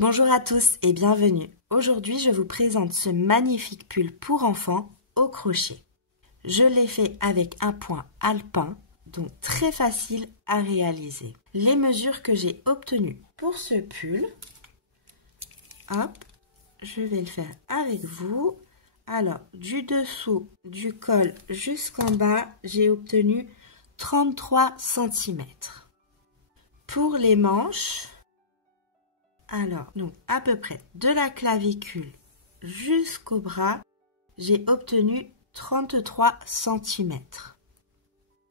Bonjour à tous et bienvenue. Aujourd'hui, je vous présente ce magnifique pull pour enfants au crochet. Je l'ai fait avec un point alpin, donc très facile à réaliser. Les mesures que j'ai obtenues pour ce pull, hop, je vais le faire avec vous. Alors, du dessous du col jusqu'en bas, j'ai obtenu 33 cm. Pour les manches, alors, donc à peu près de la clavicule jusqu'au bras, j'ai obtenu 33 cm.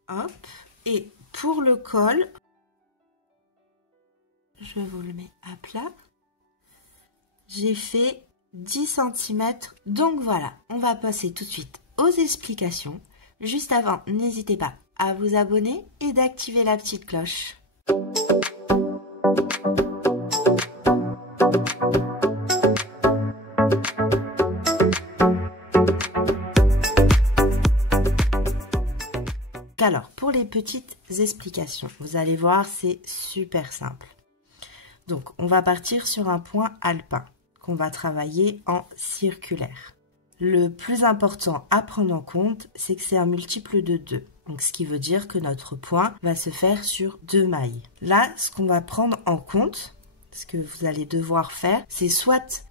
Hop, et pour le col, je vous le mets à plat, j'ai fait 10 cm. Donc voilà, on va passer tout de suite aux explications. Juste avant, n'hésitez pas à vous abonner et d'activer la petite cloche. Alors, pour les petites explications, vous allez voir, c'est super simple. Donc, on va partir sur un point alpin qu'on va travailler en circulaire. Le plus important à prendre en compte, c'est que c'est un multiple de 2. Donc, ce qui veut dire que notre point va se faire sur 2 mailles. Là, ce qu'on va prendre en compte, ce que vous allez devoir faire, c'est soit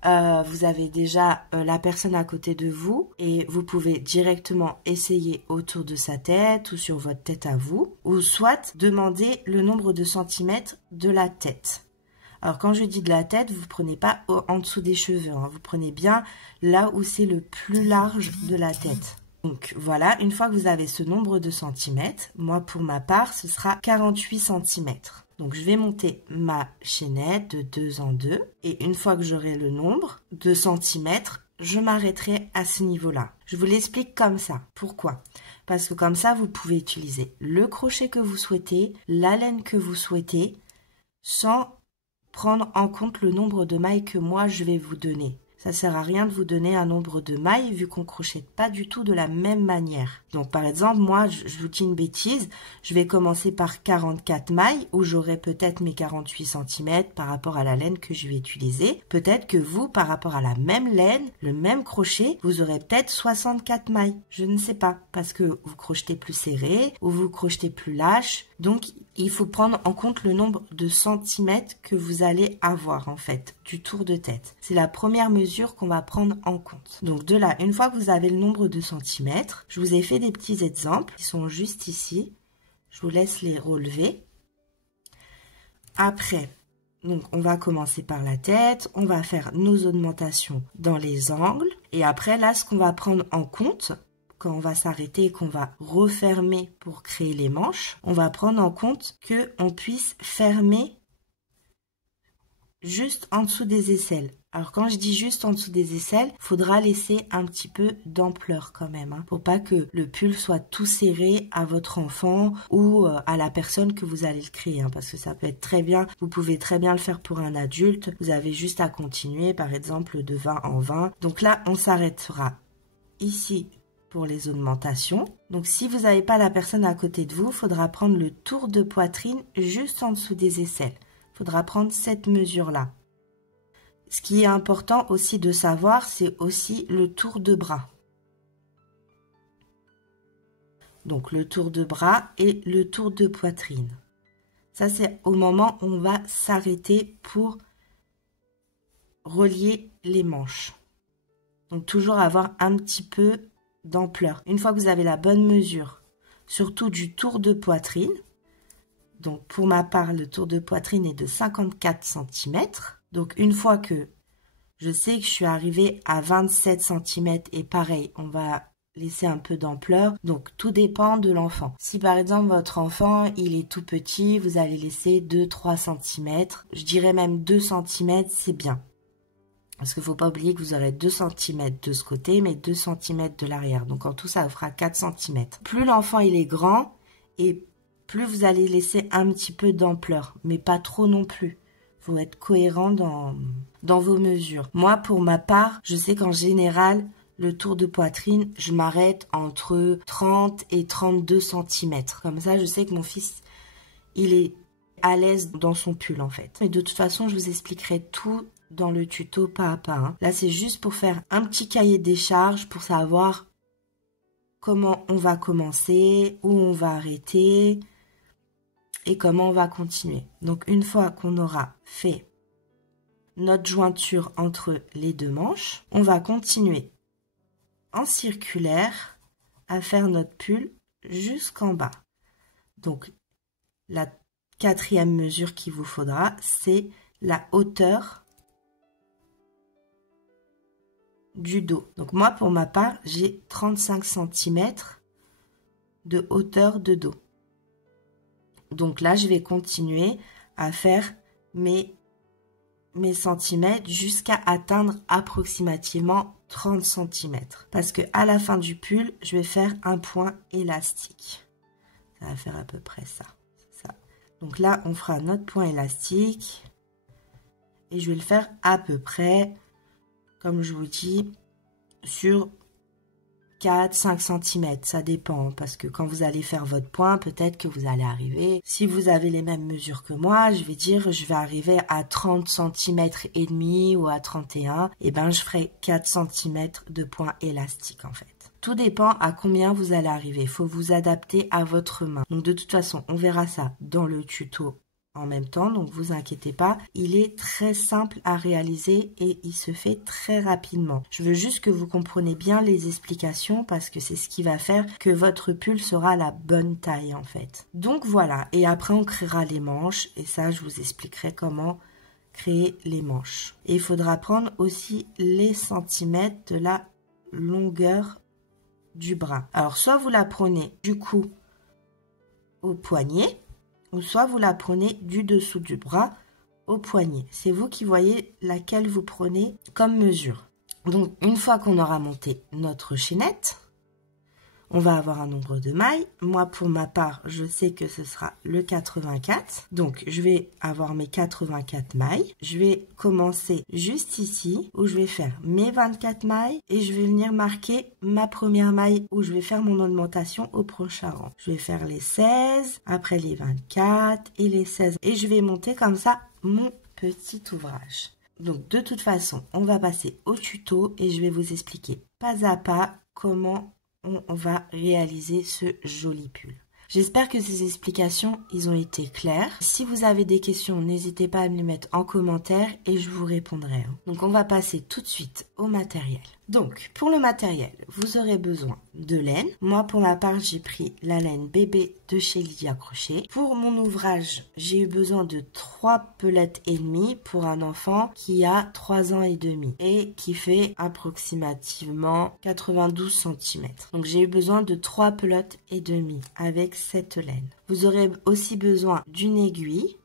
vous avez déjà la personne à côté de vous et vous pouvez directement essayer autour de sa tête ou sur votre tête à vous, ou soit demander le nombre de centimètres de la tête. Alors quand je dis de la tête, vous ne prenez pas en dessous des cheveux, hein, vous prenez bien là où c'est le plus large de la tête. Donc voilà, une fois que vous avez ce nombre de centimètres, moi pour ma part, ce sera 48 cm. Donc je vais monter ma chaînette de 2 en 2 et une fois que j'aurai le nombre de centimètres, je m'arrêterai à ce niveau-là. Je vous l'explique comme ça. Pourquoi? Parce que comme ça, vous pouvez utiliser le crochet que vous souhaitez, la laine que vous souhaitez, sans prendre en compte le nombre de mailles que moi je vais vous donner. Ça sert à rien de vous donner un nombre de mailles vu qu'on crochette pas du tout de la même manière. Donc par exemple, moi je vous dis une bêtise, je vais commencer par 44 mailles où j'aurai peut-être mes 48 cm par rapport à la laine que je vais utiliser. Peut-être que vous, par rapport à la même laine, le même crochet, vous aurez peut-être 64 mailles. Je ne sais pas, parce que vous crochetez plus serré ou vous crochetez plus lâche. Donc il faut prendre en compte le nombre de centimètres que vous allez avoir en fait du tour de tête. C'est la première mesure qu'on va prendre en compte. Donc de là, une fois que vous avez le nombre de centimètres, je vous ai fait des petits exemples qui sont juste ici. Je vous laisse les relever. Après, donc on va commencer par la tête, on va faire nos augmentations dans les angles. Et après là, ce qu'on va prendre en compte, quand on va s'arrêter et qu'on va refermer pour créer les manches, on va prendre en compte qu'on puisse fermer juste en dessous des aisselles. Alors quand je dis juste en dessous des aisselles, il faudra laisser un petit peu d'ampleur quand même, hein, pour pas que le pull soit tout serré à votre enfant ou à la personne que vous allez le créer, hein, parce que ça peut être très bien, vous pouvez très bien le faire pour un adulte, vous avez juste à continuer par exemple de 20 en 20. Donc là on s'arrêtera ici pour les augmentations. Donc si vous n'avez pas la personne à côté de vous, il faudra prendre le tour de poitrine juste en dessous des aisselles. Il faudra prendre cette mesure-là. Ce qui est important aussi de savoir, c'est aussi le tour de bras. Donc le tour de bras et le tour de poitrine. Ça, c'est au moment où on va s'arrêter pour relier les manches. Donc toujours avoir un petit peu d'ampleur. Une fois que vous avez la bonne mesure, surtout du tour de poitrine, donc pour ma part, le tour de poitrine est de 54 cm. Donc une fois que je sais que je suis arrivée à 27 cm et pareil, on va laisser un peu d'ampleur. Donc tout dépend de l'enfant. Si par exemple votre enfant, il est tout petit, vous allez laisser 2-3 cm. Je dirais même 2 cm, c'est bien. Parce qu'il ne faut pas oublier que vous aurez 2 cm de ce côté, mais 2 cm de l'arrière. Donc en tout, ça vous fera 4 cm. Plus l'enfant il est grand, et plus vous allez laisser un petit peu d'ampleur, mais pas trop non plus. Il faut être cohérent dans vos mesures. Moi, pour ma part, je sais qu'en général, le tour de poitrine, je m'arrête entre 30 et 32 cm. Comme ça, je sais que mon fils, il est à l'aise dans son pull en fait. Mais de toute façon, je vous expliquerai tout dans le tuto pas à pas, hein. Là, c'est juste pour faire un petit cahier des charges pour savoir comment on va commencer, où on va arrêter et comment on va continuer. Donc, une fois qu'on aura fait notre jointure entre les deux manches, on va continuer en circulaire à faire notre pull jusqu'en bas. Donc, la 4e mesure qu'il vous faudra, c'est la hauteur du dos. Donc, moi, pour ma part, j'ai 35 cm de hauteur de dos. Donc là, je vais continuer à faire mes centimètres jusqu'à atteindre approximativement 30 cm. Parce que à la fin du pull, je vais faire un point élastique. Ça va faire à peu près ça. Donc là, on fera notre point élastique. Et je vais le faire à peu près, comme je vous dis, sur 4-5 cm. Ça dépend, parce que quand vous allez faire votre point, peut-être que vous allez arriver. Si vous avez les mêmes mesures que moi, je vais dire, je vais arriver à 30 cm et demi ou à 31. Et ben, je ferai 4 cm de point élastique, en fait. Tout dépend à combien vous allez arriver. Il faut vous adapter à votre main. Donc, de toute façon, on verra ça dans le tuto en même temps. Donc, vous inquiétez pas. Il est très simple à réaliser et il se fait très rapidement. Je veux juste que vous compreniez bien les explications parce que c'est ce qui va faire que votre pull sera la bonne taille, en fait. Donc, voilà. Et après, on créera les manches. Et ça, je vous expliquerai comment créer les manches. Et il faudra prendre aussi les centimètres de la longueur du bras. Alors, soit vous la prenez du cou au poignet, ou soit vous la prenez du dessous du bras au poignet. C'est vous qui voyez laquelle vous prenez comme mesure. Donc, une fois qu'on aura monté notre chaînette, on va avoir un nombre de mailles. Moi, pour ma part, je sais que ce sera le 84. Donc, je vais avoir mes 84 mailles. Je vais commencer juste ici, où je vais faire mes 24 mailles. Et je vais venir marquer ma première maille, où je vais faire mon augmentation au prochain rang. Je vais faire les 16, après les 24 et les 16. Et je vais monter comme ça mon petit ouvrage. Donc, de toute façon, on va passer au tuto et je vais vous expliquer pas à pas comment on va réaliser ce joli pull. J'espère que ces explications, ils ont été claires. Si vous avez des questions, n'hésitez pas à me les mettre en commentaire et je vous répondrai. Donc, on va passer tout de suite au matériel. Donc, pour le matériel, vous aurez besoin de laine. Moi, pour ma part, j'ai pris la laine bébé de chez Lydia Crochet. Pour mon ouvrage, j'ai eu besoin de 3 pelettes et demie pour un enfant qui a 3 ans et demi et qui fait approximativement 92 cm. Donc, j'ai eu besoin de 3 pelotes et demie avec cette laine. Vous aurez aussi besoin d'une aiguille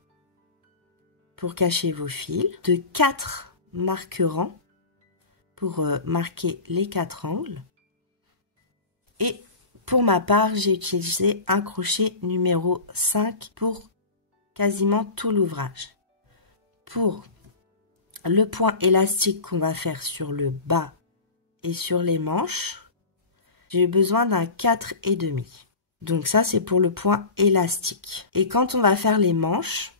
pour cacher vos fils, de 4 marquerants pour marquer les 4 angles. Et pour ma part, j'ai utilisé un crochet numéro 5 pour quasiment tout l'ouvrage. Pour le point élastique qu'on va faire sur le bas et sur les manches, j'ai besoin d'un 4,5. Donc ça, c'est pour le point élastique. Et quand on va faire les manches,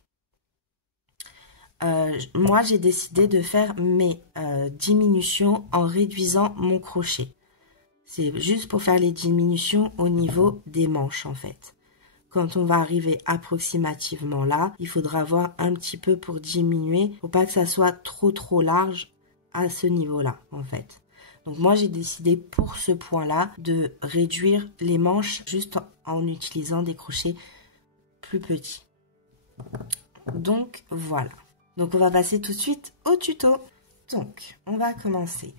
moi, j'ai décidé de faire mes diminutions en réduisant mon crochet. C'est juste pour faire les diminutions au niveau des manches, en fait. Quand on va arriver approximativement là, il faudra voir un petit peu pour diminuer, pour pas que ça soit trop large à ce niveau-là, en fait. Donc moi, j'ai décidé pour ce point-là de réduire les manches juste en utilisant des crochets plus petits. Donc voilà. Donc, on va passer tout de suite au tuto. Donc, on va commencer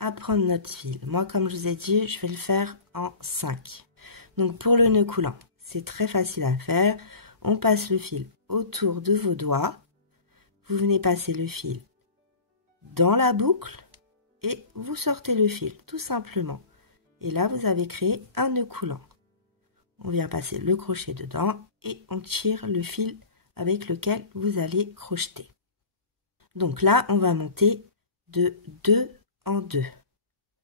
à prendre notre fil. Moi, comme je vous ai dit, je vais le faire en 5. Donc, pour le nœud coulant, c'est très facile à faire. On passe le fil autour de vos doigts. Vous venez passer le fil dans la boucle et vous sortez le fil, tout simplement. Et là, vous avez créé un nœud coulant. On vient passer le crochet dedans et on tire le fil avec lequel vous allez crocheter. Donc là, on va monter de 2 en 2.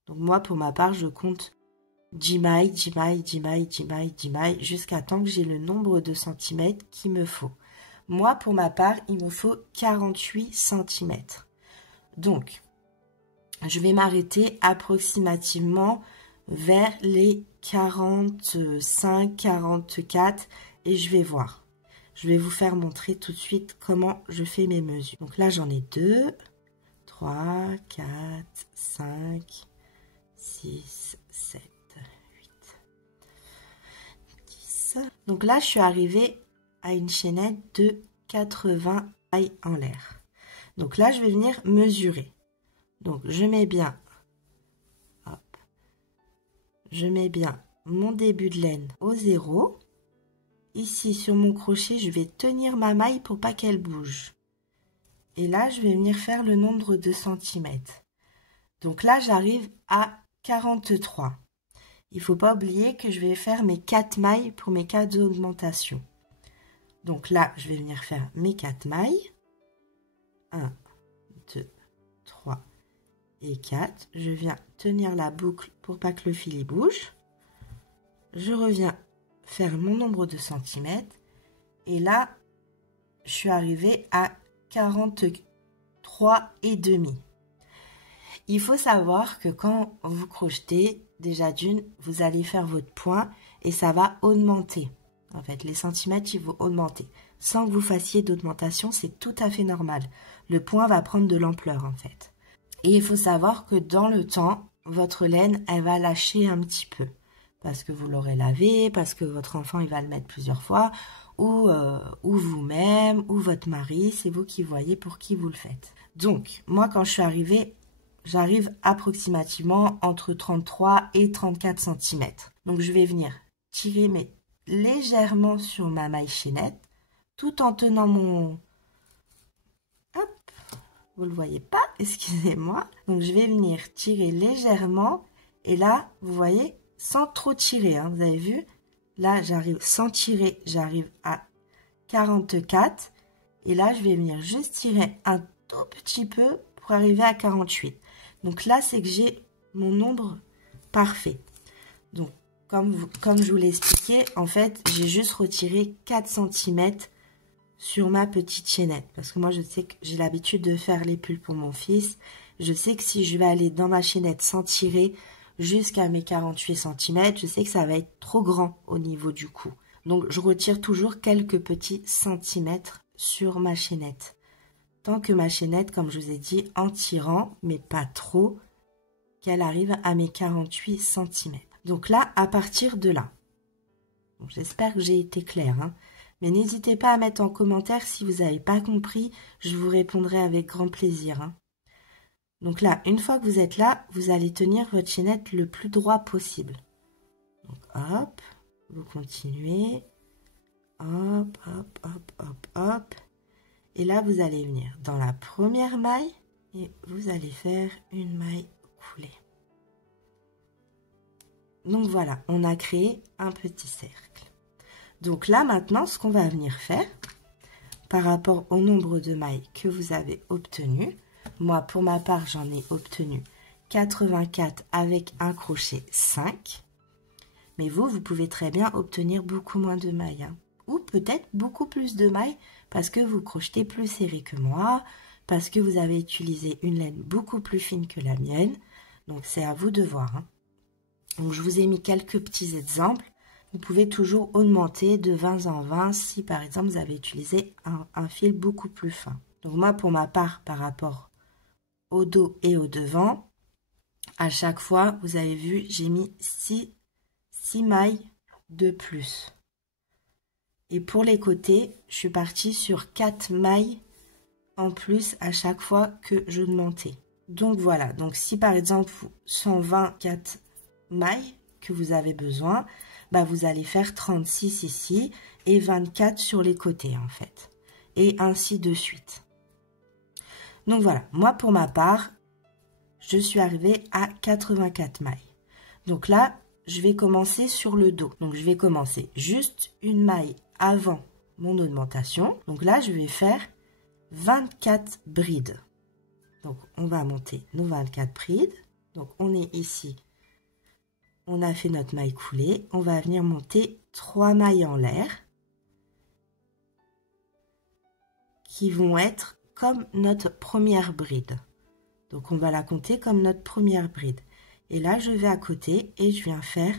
Donc moi, pour ma part, je compte 10 mailles, 10 mailles, 10 mailles, 10 mailles, 10 mailles, jusqu'à temps que j'ai le nombre de centimètres qu'il me faut. Moi, pour ma part, il me faut 48 cm. Donc, je vais m'arrêter approximativement vers les 45, 44 et je vais voir. Je vais vous faire montrer tout de suite comment je fais mes mesures. Donc là, j'en ai 2, 3, 4, 5, 6, 7, 8, 10. Donc là, je suis arrivée à une chaînette de 80 mailles en l'air. Donc là, je vais venir mesurer. Donc, je mets bien, hop, je mets bien mon début de laine au 0. Ici, sur mon crochet, je vais tenir ma maille pour pas qu'elle bouge. Et là, je vais venir faire le nombre de centimètres. Donc là, j'arrive à 43. Il ne faut pas oublier que je vais faire mes 4 mailles pour mes 4 augmentations. Donc là, je vais venir faire mes 4 mailles. 1, 2, 3 et 4. Je viens tenir la boucle pour pas que le fil bouge. Je reviens faire mon nombre de centimètres. Et là, je suis arrivée à 43 et demi. Il faut savoir que quand vous crochetez, déjà d'une, vous allez faire votre point et ça va augmenter. En fait, les centimètres, ils vont augmenter. Sans que vous fassiez d'augmentation, c'est tout à fait normal. Le point va prendre de l'ampleur, en fait. Et il faut savoir que dans le temps, votre laine, elle va lâcher un petit peu. Parce que vous l'aurez lavé, parce que votre enfant, il va le mettre plusieurs fois, ou vous-même, ou votre mari, c'est vous qui voyez pour qui vous le faites. Donc, moi, quand je suis arrivée, j'arrive approximativement entre 33 et 34 cm. Donc, je vais venir tirer mais légèrement sur ma maille chaînette, tout en tenant mon... Hop, vous le voyez pas, excusez-moi. Donc, je vais venir tirer légèrement, et là, vous voyez, sans trop tirer, hein, vous avez vu? Là, j'arrive sans tirer, j'arrive à 44. Et là, je vais venir juste tirer un tout petit peu pour arriver à 48. Donc là, c'est que j'ai mon nombre parfait. Donc, comme je vous l'ai expliqué, en fait, j'ai juste retiré 4 cm sur ma petite chaînette. Parce que moi, je sais que j'ai l'habitude de faire les pulls pour mon fils. Je sais que si je vais aller dans ma chaînette sans tirer jusqu'à mes 48 cm, je sais que ça va être trop grand au niveau du cou. Donc, je retire toujours quelques petits centimètres sur ma chaînette. Tant que ma chaînette, comme je vous ai dit, en tirant, mais pas trop, qu'elle arrive à mes 48 cm. Donc là, à partir de là, j'espère que j'ai été claire, hein, mais n'hésitez pas à mettre en commentaire si vous n'avez pas compris, je vous répondrai avec grand plaisir. Hein. Donc là, une fois que vous êtes là, vous allez tenir votre chaînette le plus droit possible. Donc hop, vous continuez, hop, hop, hop, hop, hop. Et là, vous allez venir dans la première maille et vous allez faire une maille coulée. Donc voilà, on a créé un petit cercle. Donc là, maintenant, ce qu'on va venir faire, par rapport au nombre de mailles que vous avez obtenu, moi, pour ma part, j'en ai obtenu 84 avec un crochet 5. Mais vous pouvez très bien obtenir beaucoup moins de mailles. Hein. Ou peut-être beaucoup plus de mailles parce que vous crochetez plus serré que moi, parce que vous avez utilisé une laine beaucoup plus fine que la mienne. Donc, c'est à vous de voir. Hein. Donc, je vous ai mis quelques petits exemples. Vous pouvez toujours augmenter de 20 en 20 si, par exemple, vous avez utilisé un fil beaucoup plus fin. Donc, moi, pour ma part, par rapport au dos et au devant, à chaque fois, vous avez vu, j'ai mis 6 mailles de plus. Et pour les côtés, je suis partie sur 4 mailles en plus à chaque fois que je montais. Donc voilà, donc si par exemple 124 mailles que vous avez besoin, bah vous allez faire 36 ici et 24 sur les côtés en fait. Et ainsi de suite. Donc voilà, moi pour ma part, je suis arrivée à 84 mailles. Donc là, je vais commencer sur le dos. Donc je vais commencer juste une maille avant mon augmentation. Donc là, je vais faire 24 brides. Donc on va monter nos 24 brides. Donc on est ici. On a fait notre maille coulée. On va venir monter 3 mailles en l'air. qui vont être comme notre première bride. Donc on va la compter comme notre première bride. Et là, je vais à côté et je viens faire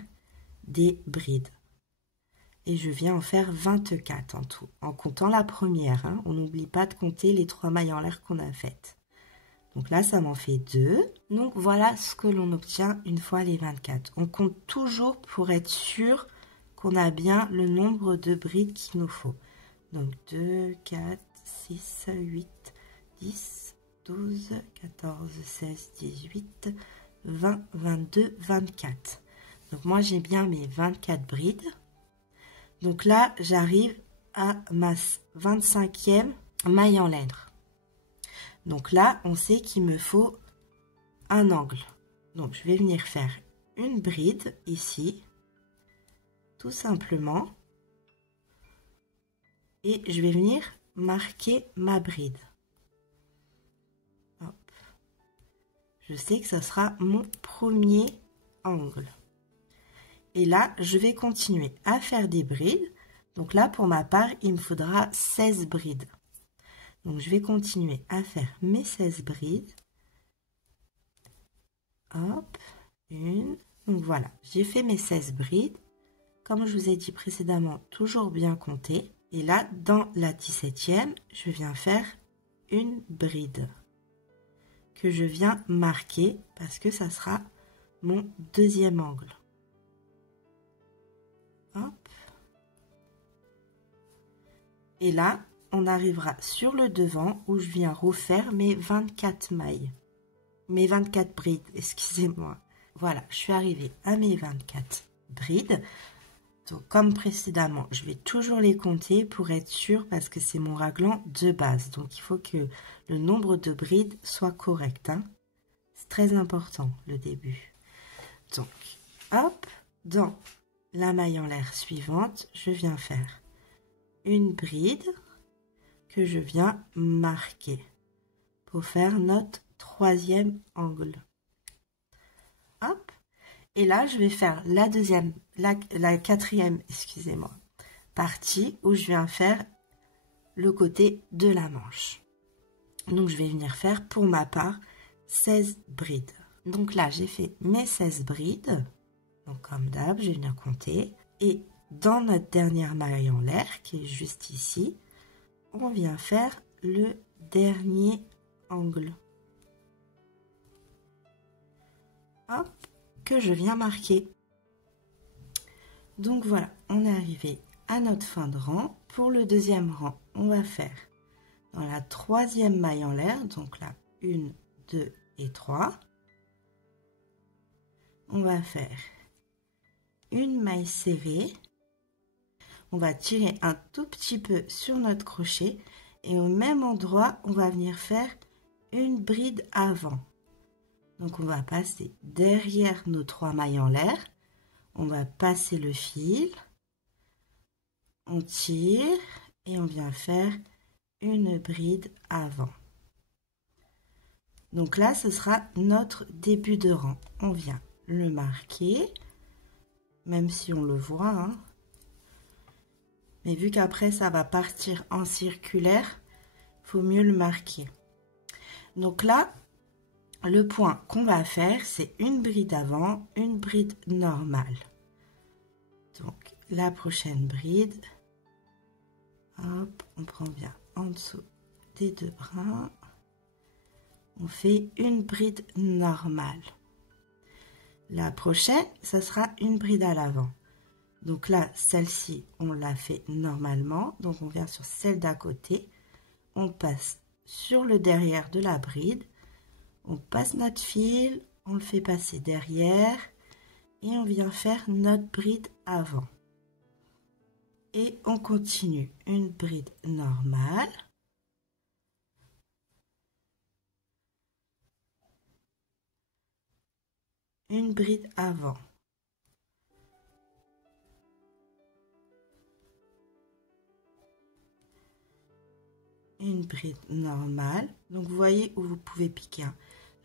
des brides. Et je viens en faire 24 en tout, en comptant la première. Hein. On n'oublie pas de compter les 3 mailles en l'air qu'on a faites. Donc là, ça m'en fait 2. Donc voilà ce que l'on obtient une fois les 24. On compte toujours pour être sûr qu'on a bien le nombre de brides qu'il nous faut. Donc 2, 4, 6, 8, 10, 12, 14, 16, 18, 20, 22, 24. Donc moi, j'ai bien mes 24 brides. Donc là, j'arrive à ma 25e maille en l'air. Donc là, on sait qu'il me faut un angle. Donc je vais venir faire une bride ici, tout simplement. Et je vais venir marquer ma bride. Hop. Je sais que ce sera mon premier angle. Et là, je vais continuer à faire des brides. Donc là, pour ma part, il me faudra 16 brides. Donc, je vais continuer à faire mes 16 brides. Hop, une. Donc, voilà, j'ai fait mes 16 brides. Comme je vous ai dit précédemment, toujours bien compter. Et là, dans la 17e, je viens faire une bride que je viens marquer parce que ça sera mon deuxième angle. Hop. Et là, on arrivera sur le devant où je viens refaire mes 24 mailles. Mes 24 brides, excusez-moi. Voilà, je suis arrivée à mes 24 brides. Donc, comme précédemment, je vais toujours les compter pour être sûr parce que c'est mon raglan de base. Donc, il faut que le nombre de brides soit correct. Hein. C'est très important, le début. Donc, hop, dans la maille en l'air suivante, je viens faire une bride que je viens marquer pour faire notre troisième angle. Hop, et là je vais faire la deuxième, la quatrième, excusez-moi, partie où je viens faire le côté de la manche. Donc je vais venir faire pour ma part 16 brides. Donc là j'ai fait mes 16 brides. Donc comme d'hab, je vais venir compter. Et dans notre dernière maille en l'air, qui est juste ici, on vient faire le dernier angle. Hop, que je viens marquer. Donc voilà, on est arrivé à notre fin de rang. Pour le deuxième rang, on va faire dans la troisième maille en l'air, donc là, 1, 2 et 3. On va faire une maille serrée, on va tirer un tout petit peu sur notre crochet et au même endroit on va venir faire une bride avant. Donc on va passer derrière nos 3 mailles en l'air, on va passer le fil, on tire et on vient faire une bride avant. Donc là ce sera notre début de rang, on vient le marquer. Même si on le voit, hein. Mais vu qu'après ça va partir en circulaire, faut mieux le marquer. Donc là, le point qu'on va faire, c'est une bride avant, une bride normale. Donc la prochaine bride, hop, on prend bien en dessous des 2 brins, on fait une bride normale. La prochaine, ça sera une bride à l'avant. Donc là, celle-ci, on l'a fait normalement. Donc on vient sur celle d'à côté. On passe sur le derrière de la bride. On passe notre fil, on le fait passer derrière. Et on vient faire notre bride avant. Et on continue une bride normale. Une bride avant. Une bride normale. Donc vous voyez où vous pouvez piquer.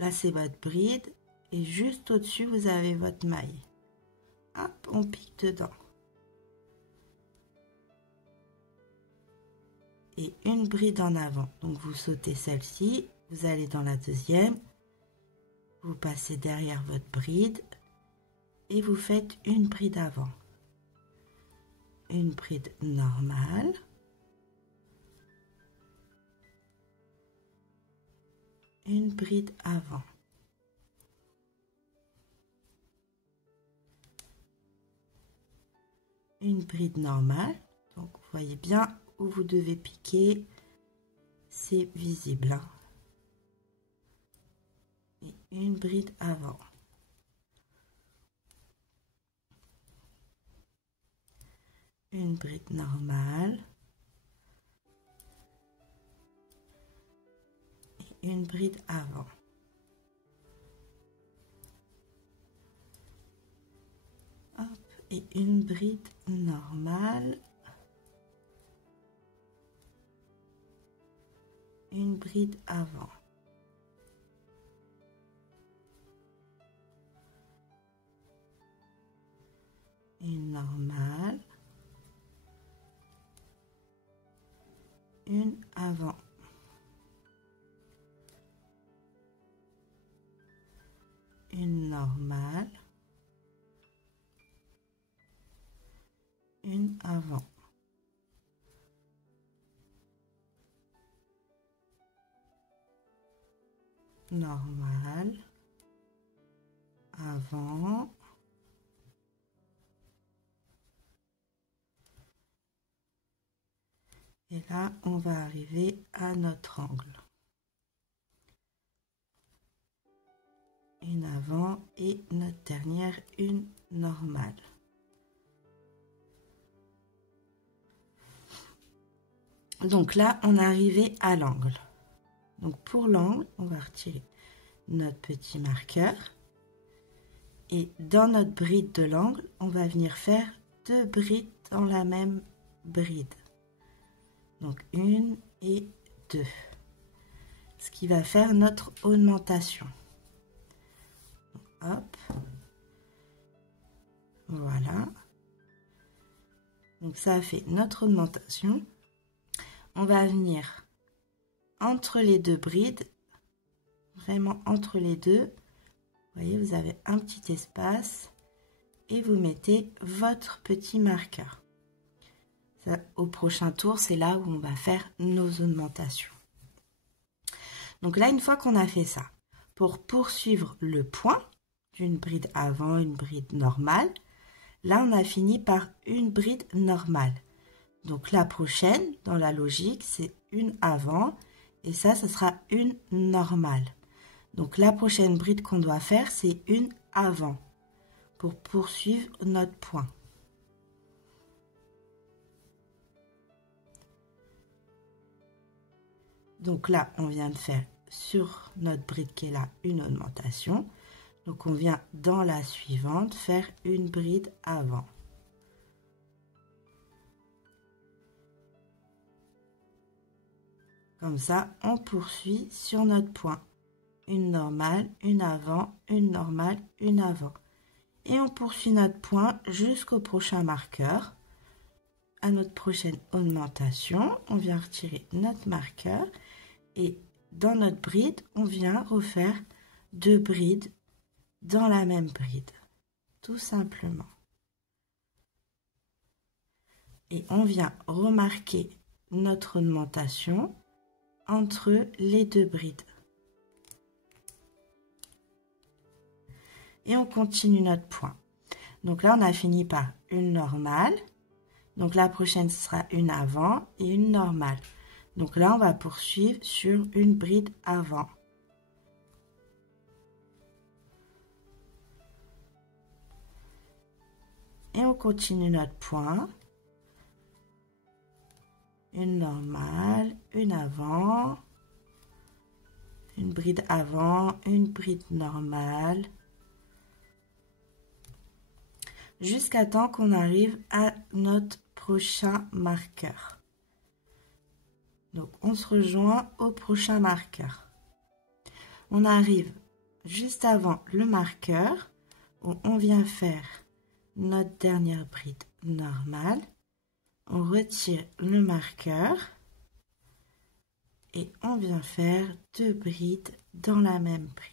Là c'est votre bride et juste au-dessus vous avez votre maille. Hop, on pique dedans. et une bride en avant. Donc vous sautez celle-ci, vous allez dans la deuxième, vous passez derrière votre bride et vous faites une bride avant. Une bride normale. Une bride avant. Une bride normale. Donc vous voyez bien où vous devez piquer. C'est visible. Hein. Et une bride avant. Une bride normale. Et une bride avant. Hop, et une bride normale. Une bride avant. Une normale. Une avant. Une normale. Une avant. Normale. Avant. Et là, on va arriver à notre angle. Une avant et notre dernière, une normale. Donc là, on est arrivé à l'angle. Donc pour l'angle, on va retirer notre petit marqueur. Et dans notre bride de l'angle, on va venir faire 2 brides dans la même bride. Donc 1 et 2. Ce qui va faire notre augmentation. Hop. Voilà. Donc ça a fait notre augmentation. On va venir entre les 2 brides, vraiment entre les deux. Vous voyez, vous avez un petit espace et vous mettez votre petit marqueur. Ça, au prochain tour, c'est là où on va faire nos augmentations. Donc là, une fois qu'on a fait ça, pour poursuivre le point d'une bride avant, une bride normale, là, on a fini par une bride normale. Donc la prochaine, dans la logique, c'est une avant et ça sera une normale. Donc la prochaine bride qu'on doit faire, c'est une avant pour poursuivre notre point. Donc là, on vient de faire sur notre bride qui est là une augmentation. Donc on vient dans la suivante faire une bride avant. Comme ça, on poursuit sur notre point. Une normale, une avant, une normale, une avant. Et on poursuit notre point jusqu'au prochain marqueur. À notre prochaine augmentation, on vient retirer notre marqueur. Et dans notre bride, on vient refaire 2 brides dans la même bride. Tout simplement. Et on vient remarquer notre augmentation entre les 2 brides. Et on continue notre point. Donc là, on a fini par une normale. Donc la prochaine sera une avant et une normale. Donc là, on va poursuivre sur une bride avant. Et on continue notre point. Une normale, une avant, une bride avant, une bride normale. Jusqu'à temps qu'on arrive à notre prochain marqueur. Donc on se rejoint au prochain marqueur. On arrive juste avant le marqueur où on vient faire notre dernière bride normale. On retire le marqueur et on vient faire 2 brides dans la même bride.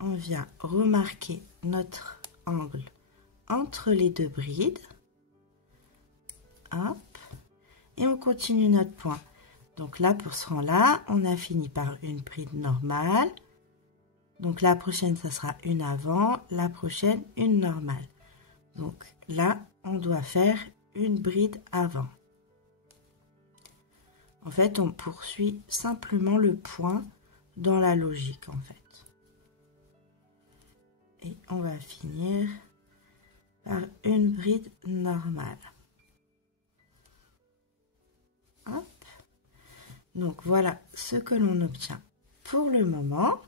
On vient remarquer notre angle entre les 2 brides. Hop, et on continue notre point. Donc là, pour ce rang-là, on a fini par une bride normale. Donc la prochaine, ça sera une avant, la prochaine, une normale. Donc là, on doit faire une bride avant. En fait, on poursuit simplement le point dans la logique, en fait. Et on va finir par une bride normale. Hop. Donc voilà ce que l'on obtient pour le moment.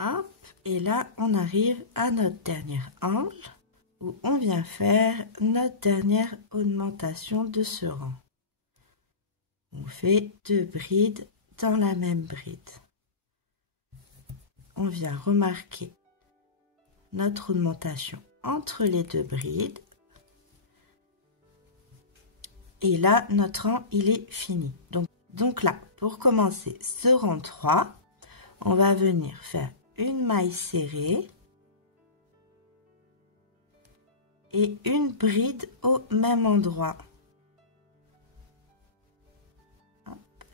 Hop. Et là, on arrive à notre dernier angle où on vient faire notre dernière augmentation de ce rang. On fait 2 brides dans la même bride. On vient remarquer notre augmentation entre les 2 brides. Et là, notre rang, il est fini. Donc là, pour commencer ce rang 3, on va venir faire une maille serrée et une bride au même endroit. Hop.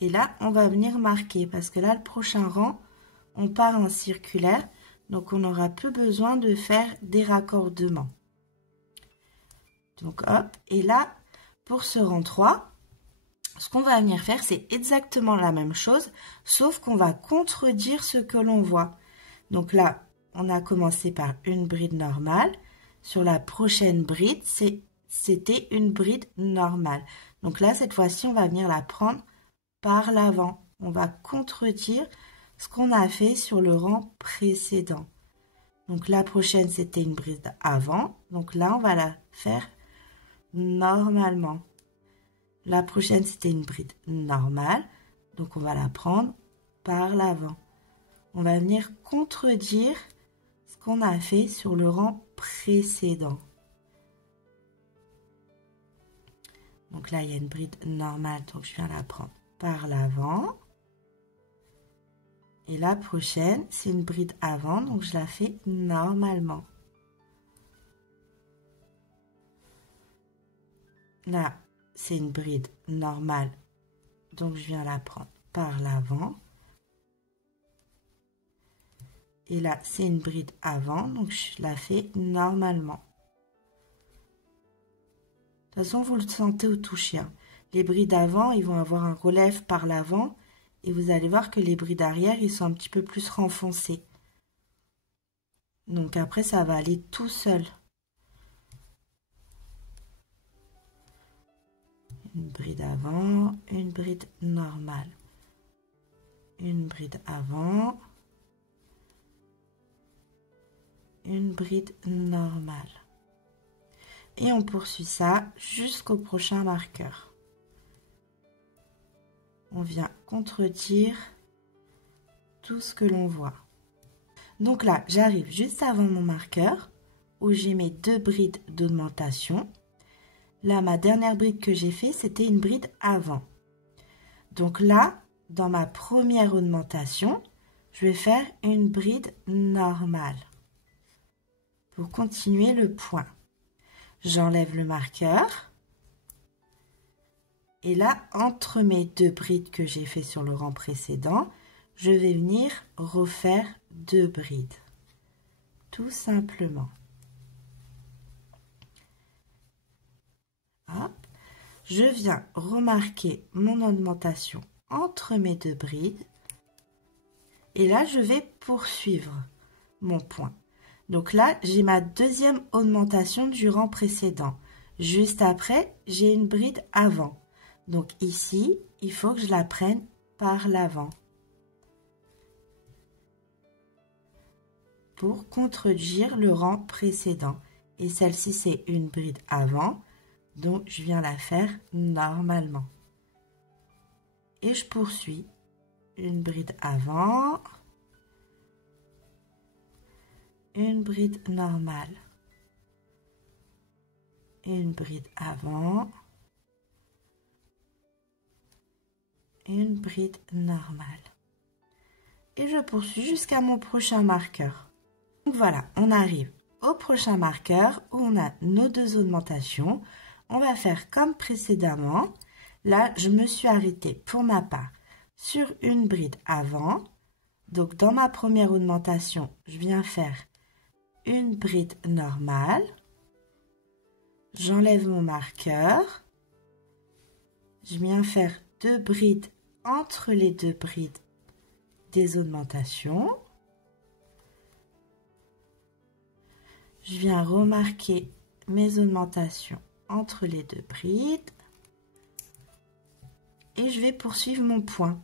Et là, on va venir marquer parce que là, le prochain rang, on part en circulaire, donc on n'aura plus besoin de faire des raccordements. Donc hop, et là, pour ce rang 3, ce qu'on va venir faire, c'est exactement la même chose, sauf qu'on va contredire ce que l'on voit. Donc là, on a commencé par une bride normale. Sur la prochaine bride, c'était une bride normale. Donc là, cette fois-ci, on va venir la prendre par l'avant. On va contredire ce qu'on a fait sur le rang précédent. Donc la prochaine, c'était une bride avant. Donc là, on va la faire normalement. La prochaine, c'était une bride normale. Donc on va la prendre par l'avant. On va venir contredire ce qu'on a fait sur le rang précédent. Donc là, il y a une bride normale, donc je viens la prendre par l'avant. Et la prochaine, c'est une bride avant, donc je la fais normalement. Là, c'est une bride normale, donc je viens la prendre par l'avant. Et là, c'est une bride avant, donc je la fais normalement. De toute façon, vous le sentez au toucher. Les brides avant, ils vont avoir un relief par l'avant. Et vous allez voir que les brides arrière, ils sont un petit peu plus renfoncés. Donc après, ça va aller tout seul. Une bride avant, une bride normale. Une bride avant. Une bride normale. Et on poursuit ça jusqu'au prochain marqueur. On vient contredire tout ce que l'on voit. Donc là, j'arrive juste avant mon marqueur où j'ai mes 2 brides d'augmentation. Là, ma dernière bride que j'ai fait, c'était une bride avant. Donc là, dans ma première augmentation, je vais faire une bride normale pour continuer le point. J'enlève le marqueur. Et là, entre mes 2 brides que j'ai fait sur le rang précédent, je vais venir refaire 2 brides. Tout simplement. Hop. Je viens remarquer mon augmentation entre mes 2 brides. Et là, je vais poursuivre mon point. Donc là, j'ai ma deuxième augmentation du rang précédent. Juste après, j'ai une bride avant. Donc ici, il faut que je la prenne par l'avant pour contredire le rang précédent. Et celle-ci, c'est une bride avant, donc je viens la faire normalement. Et je poursuis une bride avant, une bride normale, une bride avant, une bride normale. Et je poursuis jusqu'à mon prochain marqueur. Donc voilà, on arrive au prochain marqueur où on a nos deux augmentations. On va faire comme précédemment. Là, je me suis arrêtée pour ma part sur une bride avant. Donc, dans ma première augmentation, je viens faire une bride normale. J'enlève mon marqueur. Je viens faire deux brides entre les deux brides des augmentations. Je viens remarquer mes augmentations entre les deux brides. Et je vais poursuivre mon point.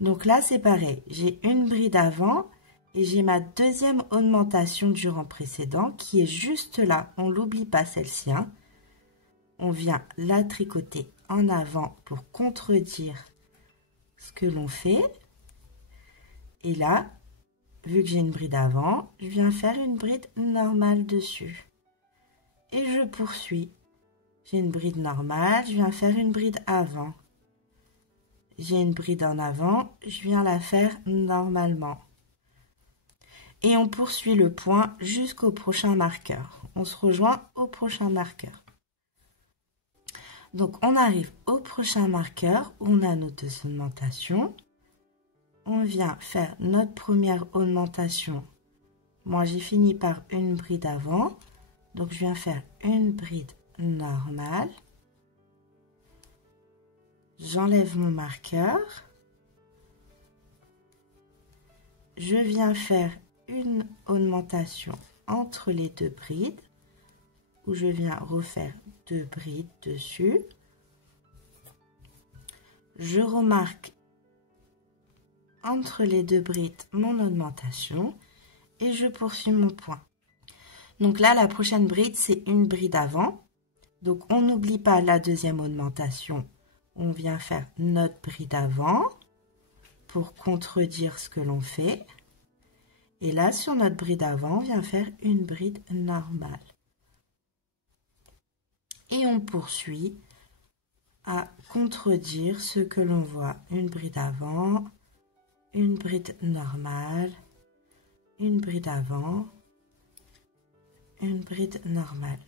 Donc là, c'est pareil. J'ai une bride avant et j'ai ma deuxième augmentation du rang précédent qui est juste là. On n'oublie pas celle-ci. Hein. On vient la tricoter en avant pour contredire ce que l'on fait. Et là, vu que j'ai une bride avant, je viens faire une bride normale dessus. Et je poursuis. J'ai une bride normale, je viens faire une bride avant. J'ai une bride en avant, je viens la faire normalement. Et on poursuit le point jusqu'au prochain marqueur. On se rejoint au prochain marqueur. Donc on arrive au prochain marqueur où on a nos deux augmentations. On vient faire notre première augmentation. Moi j'ai fini par une bride avant. Donc je viens faire une bride normale. J'enlève mon marqueur. Je viens faire une augmentation entre les deux brides où je viens refaire deux brides dessus. Je remarque entre les deux brides mon augmentation et je poursuis mon point. Donc là, la prochaine bride, c'est une bride avant. Donc on n'oublie pas la deuxième augmentation. On vient faire notre bride avant pour contredire ce que l'on fait. Et là, sur notre bride avant, on vient faire une bride normale. Et on poursuit à contredire ce que l'on voit. Une bride avant, une bride normale, une bride avant, une bride normale.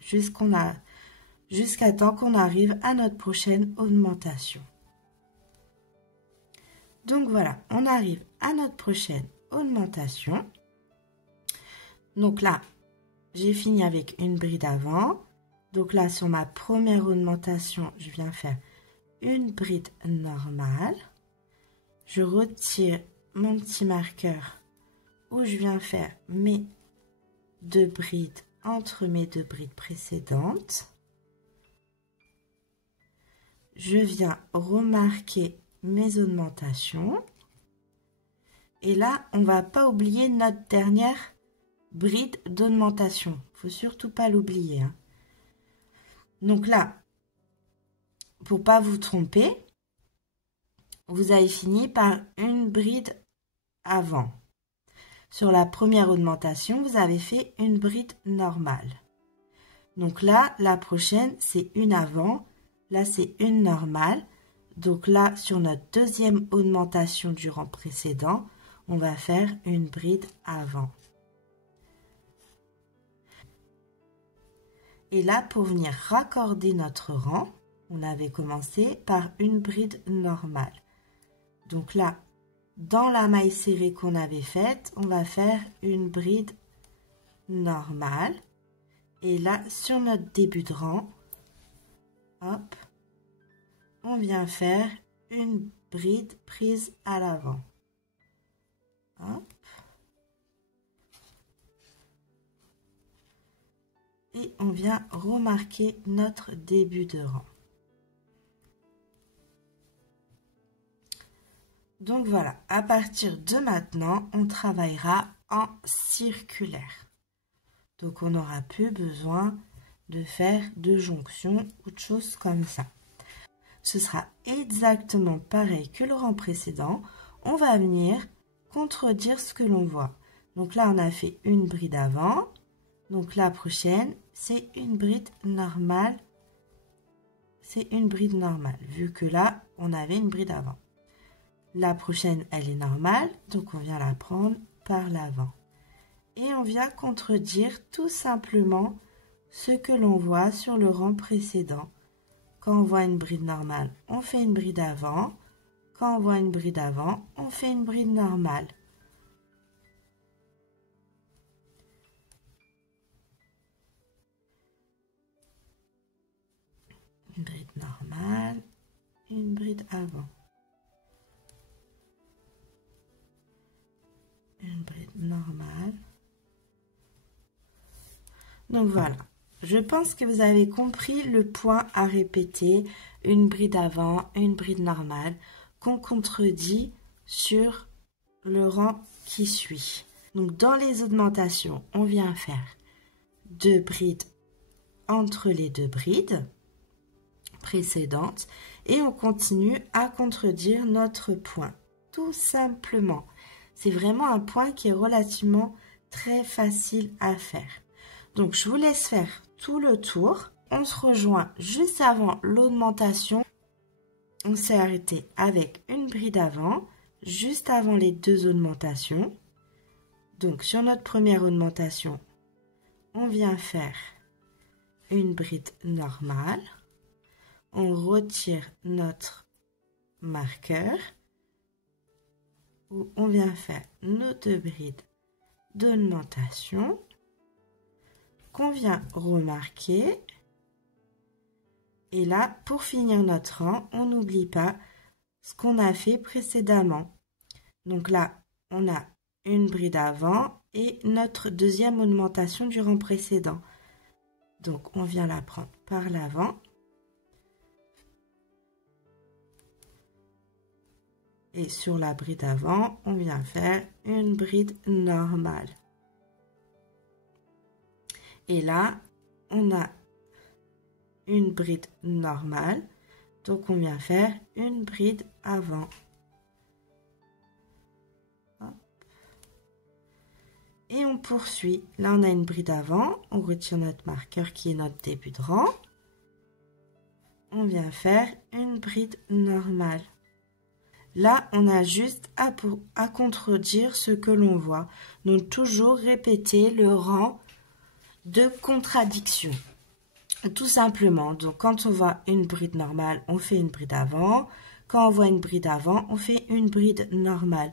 Jusqu'à temps qu'on arrive à notre prochaine augmentation. Donc voilà, on arrive à notre prochaine augmentation. Donc là, j'ai fini avec une bride avant. Donc là, sur ma première augmentation, je viens faire une bride normale. Je retire mon petit marqueur où je viens faire mes deux brides entre mes deux brides précédentes. Je viens remarquer mes augmentations. Et là, on ne va pas oublier notre dernière bride d'augmentation. Il ne faut surtout pas l'oublier. Hein. Donc là, pour ne pas vous tromper, vous avez fini par une bride avant. Sur la première augmentation, vous avez fait une bride normale. Donc là, la prochaine, c'est une avant. Là, c'est une normale. Donc là, sur notre deuxième augmentation du rang précédent, on va faire une bride avant. Et là, pour venir raccorder notre rang, on avait commencé par une bride normale. Donc là, dans la maille serrée qu'on avait faite, on va faire une bride normale. Et là, sur notre début de rang, hop, on vient faire une bride prise à l'avant. Et on vient remarquer notre début de rang. Donc voilà, à partir de maintenant, on travaillera en circulaire. Donc on n'aura plus besoin de faire de jonction ou de choses comme ça. Ce sera exactement pareil que le rang précédent. On va venir contredire ce que l'on voit. Donc là, on a fait une bride avant. Donc la prochaine, c'est une bride normale. C'est une bride normale, vu que là, on avait une bride avant. La prochaine, elle est normale, donc on vient la prendre par l'avant. Et on vient contredire tout simplement ce que l'on voit sur le rang précédent. Quand on voit une bride normale, on fait une bride avant. Quand on voit une bride avant, on fait une bride normale. Une bride normale, une bride avant. Une bride normale. Donc voilà, je pense que vous avez compris le point à répéter, une bride avant, une bride normale, qu'on contredit sur le rang qui suit. Donc dans les augmentations, on vient faire 2 brides entre les 2 brides précédentes et on continue à contredire notre point, tout simplement. C'est vraiment un point qui est relativement très facile à faire. Donc, je vous laisse faire tout le tour. On se rejoint juste avant l'augmentation. On s'est arrêté avec une bride avant, juste avant les 2 augmentations. Donc, sur notre première augmentation, on vient faire une bride normale. On retire notre marqueur. Où on vient faire nos 2 brides d'augmentation qu'on vient remarquer. Et là, pour finir notre rang, on n'oublie pas ce qu'on a fait précédemment. Donc là, on a une bride avant et notre deuxième augmentation du rang précédent. Donc, on vient la prendre par l'avant. Et sur la bride avant, on vient faire une bride normale. Et là, on a une bride normale. Donc, on vient faire une bride avant. Hop. Et on poursuit. Là, on a une bride avant. On retire notre marqueur qui est notre début de rang. On vient faire une bride normale. Là, on a juste à contredire ce que l'on voit. Donc, toujours répéter le rang de contradiction. Tout simplement. Donc, quand on voit une bride normale, on fait une bride avant. Quand on voit une bride avant, on fait une bride normale.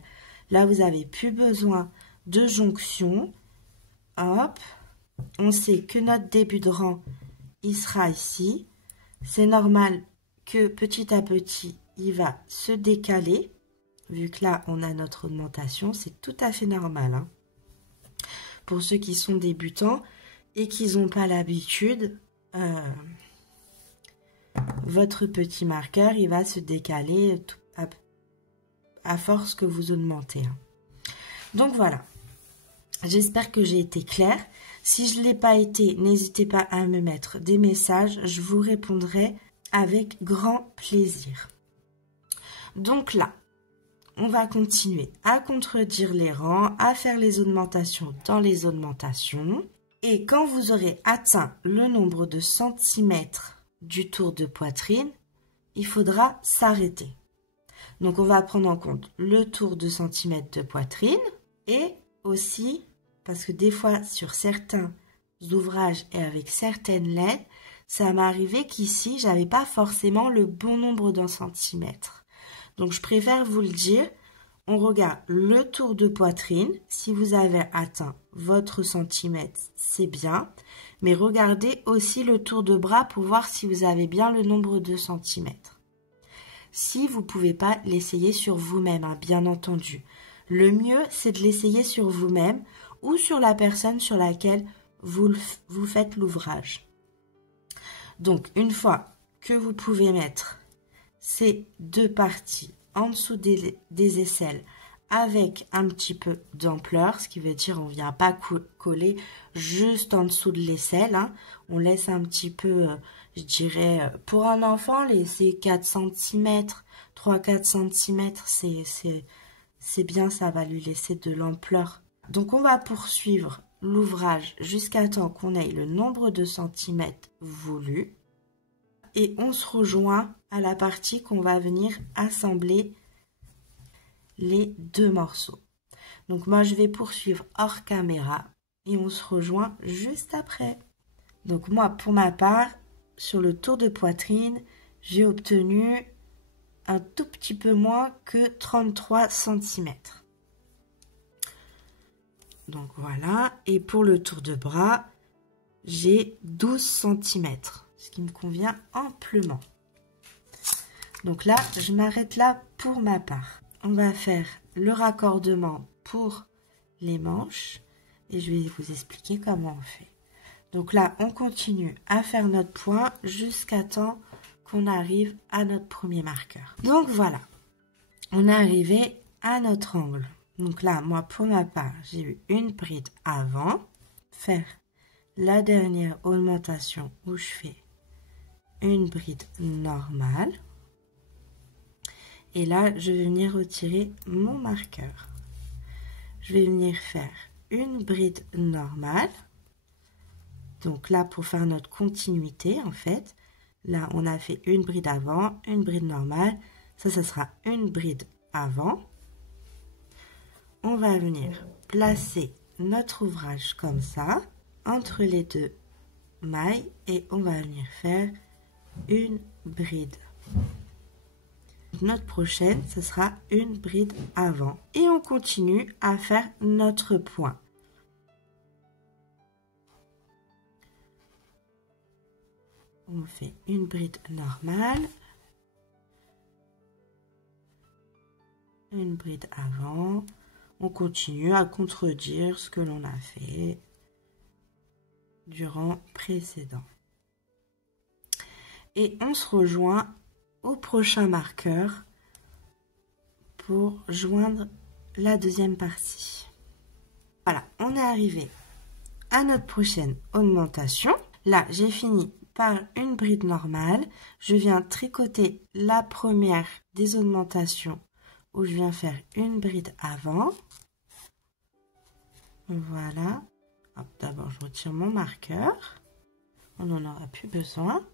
Là, vous n'avez plus besoin de jonction. Hop. On sait que notre début de rang, il sera ici. C'est normal que petit à petit, il va se décaler, vu que là, on a notre augmentation, c'est tout à fait normal. Hein. Pour ceux qui sont débutants et qui n'ont pas l'habitude, votre petit marqueur, il va se décaler à force que vous augmentez. Hein. Donc voilà, j'espère que j'ai été claire. Si je ne l'ai pas été, n'hésitez pas à me mettre des messages, je vous répondrai avec grand plaisir. Donc là, on va continuer à contredire les rangs, à faire les augmentations dans les augmentations. Et quand vous aurez atteint le nombre de centimètres du tour de poitrine, il faudra s'arrêter. Donc, on va prendre en compte le tour de centimètres de poitrine et aussi, parce que des fois, sur certains ouvrages et avec certaines lettres, ça m'est arrivé qu'ici, j'avais pas forcément le bon nombre d'un centimètre. Donc, je préfère vous le dire, on regarde le tour de poitrine. Si vous avez atteint votre centimètre, c'est bien. Mais regardez aussi le tour de bras pour voir si vous avez bien le nombre de centimètres. Si vous ne pouvez pas l'essayer sur vous-même, hein, bien entendu. Le mieux, c'est de l'essayer sur vous-même ou sur la personne sur laquelle vous faites l'ouvrage. Donc, une fois que vous pouvez mettre ces 2 parties en dessous des aisselles avec un petit peu d'ampleur, ce qui veut dire on ne vient pas coller juste en dessous de l'aisselle. Hein. On laisse un petit peu, je dirais, pour un enfant, laisser 4 cm, 3-4 cm, c'est bien, ça va lui laisser de l'ampleur Donc on va poursuivre l'ouvrage jusqu'à temps qu'on ait le nombre de centimètres voulu. Et on se rejoint à la partie qu'on va venir assembler les deux morceaux. Donc moi je vais poursuivre hors caméra et on se rejoint juste après. Donc moi pour ma part, sur le tour de poitrine, j'ai obtenu un tout petit peu moins que 33 cm. Donc voilà, et pour le tour de bras, j'ai 12 cm, ce qui me convient amplement. Donc là, je m'arrête là pour ma part. On va faire le raccordement pour les manches et je vais vous expliquer comment on fait. Donc là, on continue à faire notre point jusqu'à temps qu'on arrive à notre premier marqueur. Donc voilà, on est arrivé à notre angle. Donc là, moi pour ma part, j'ai eu une bride avant, faire la dernière augmentation où je fais une bride normale. Et là, je vais venir retirer mon marqueur. Je vais venir faire une bride normale. Donc là, pour faire notre continuité, en fait, là, on a fait une bride avant, une bride normale. Ça sera une bride avant. On va venir placer notre ouvrage comme ça, entre les deux mailles, et on va venir faire une bride. Notre prochaine, ce sera une bride avant. Et on continue à faire notre point. On fait une bride normale, une bride avant. On continue à contredire ce que l'on a fait durant précédent. Et on se rejoint au prochain marqueur pour joindre la deuxième partie. Voilà, on est arrivé à notre prochaine augmentation. Là, j'ai fini par une bride normale. Je viens tricoter la première des augmentations où je viens faire une bride avant. Voilà. D'abord, je retire mon marqueur. On n'en aura plus besoin.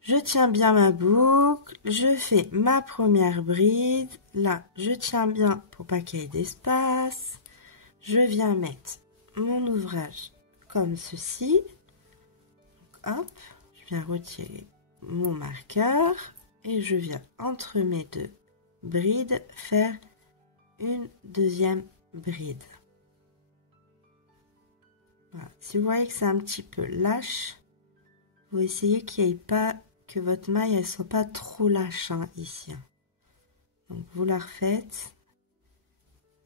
Je tiens bien ma boucle, je fais ma première bride. Là, je tiens bien pour pas qu'il y ait d'espace. Je viens mettre mon ouvrage comme ceci. Hop, je viens retirer mon marqueur et je viens entre mes deux brides faire une deuxième bride. Voilà. Si vous voyez que c'est un petit peu lâche, vous essayez qu'il n'y ait pas, que votre maille elle soit pas trop lâche ici. Donc vous la refaites.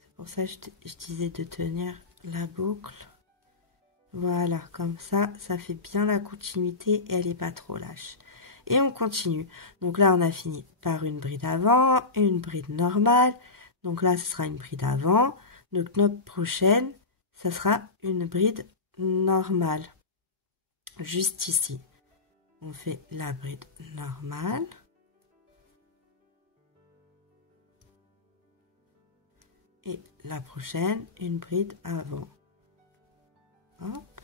C'est pour ça que je disais de tenir la boucle. Voilà, comme ça, ça fait bien la continuité et elle n'est pas trop lâche. Et on continue. Donc là, on a fini par une bride avant, une bride normale. Donc là, ce sera une bride avant. Donc notre prochaine, ça sera une bride normale. Juste ici. On fait la bride normale. Et la prochaine, une bride avant. Hop.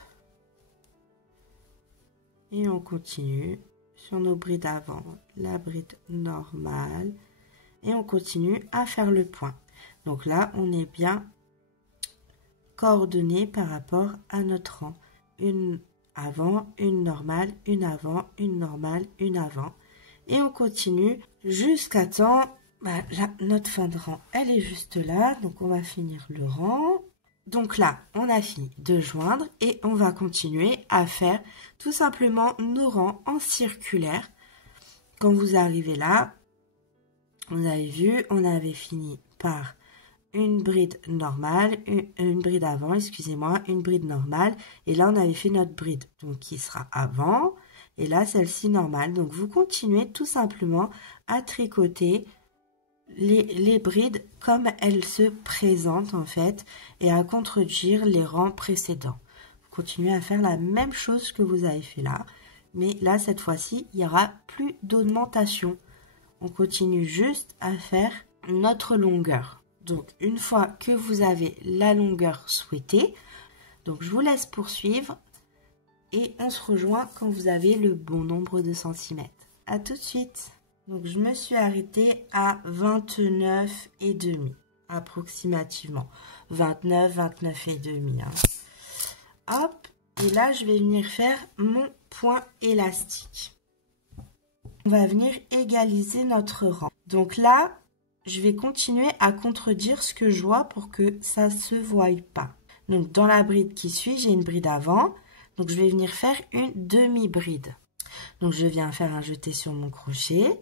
Et on continue sur nos brides avant, la bride normale. Et on continue à faire le point. Donc là, on est bien coordonné par rapport à notre rang. Une avant, une normale, une avant, une normale, une avant. Et on continue jusqu'à temps, là, notre fin de rang, elle est juste là. Donc on va finir le rang. Donc là, on a fini de joindre et on va continuer à faire tout simplement nos rangs en circulaire. Quand vous arrivez là, vous avez vu, on avait fini par une bride normale, une bride avant, excusez-moi, une bride normale. Et là, on avait fait notre bride, donc qui sera avant. Et là, celle-ci normale. Donc, vous continuez tout simplement à tricoter les brides comme elles se présentent en fait et à contredire les rangs précédents. Vous continuez à faire la même chose que vous avez fait là. Mais là, cette fois-ci, il n'y aura plus d'augmentation. On continue juste à faire notre longueur. Donc, une fois que vous avez la longueur souhaitée, donc je vous laisse poursuivre et on se rejoint quand vous avez le bon nombre de centimètres. À tout de suite. Donc, je me suis arrêtée à 29,5 approximativement. 29, 29,5. Hop, et là, je vais venir faire mon point élastique. On va venir égaliser notre rang. Donc là, je vais continuer à contredire ce que je vois pour que ça ne se voie pas. Donc, dans la bride qui suit, j'ai une bride avant. Donc, je vais venir faire une demi-bride. Donc, je viens faire un jeté sur mon crochet.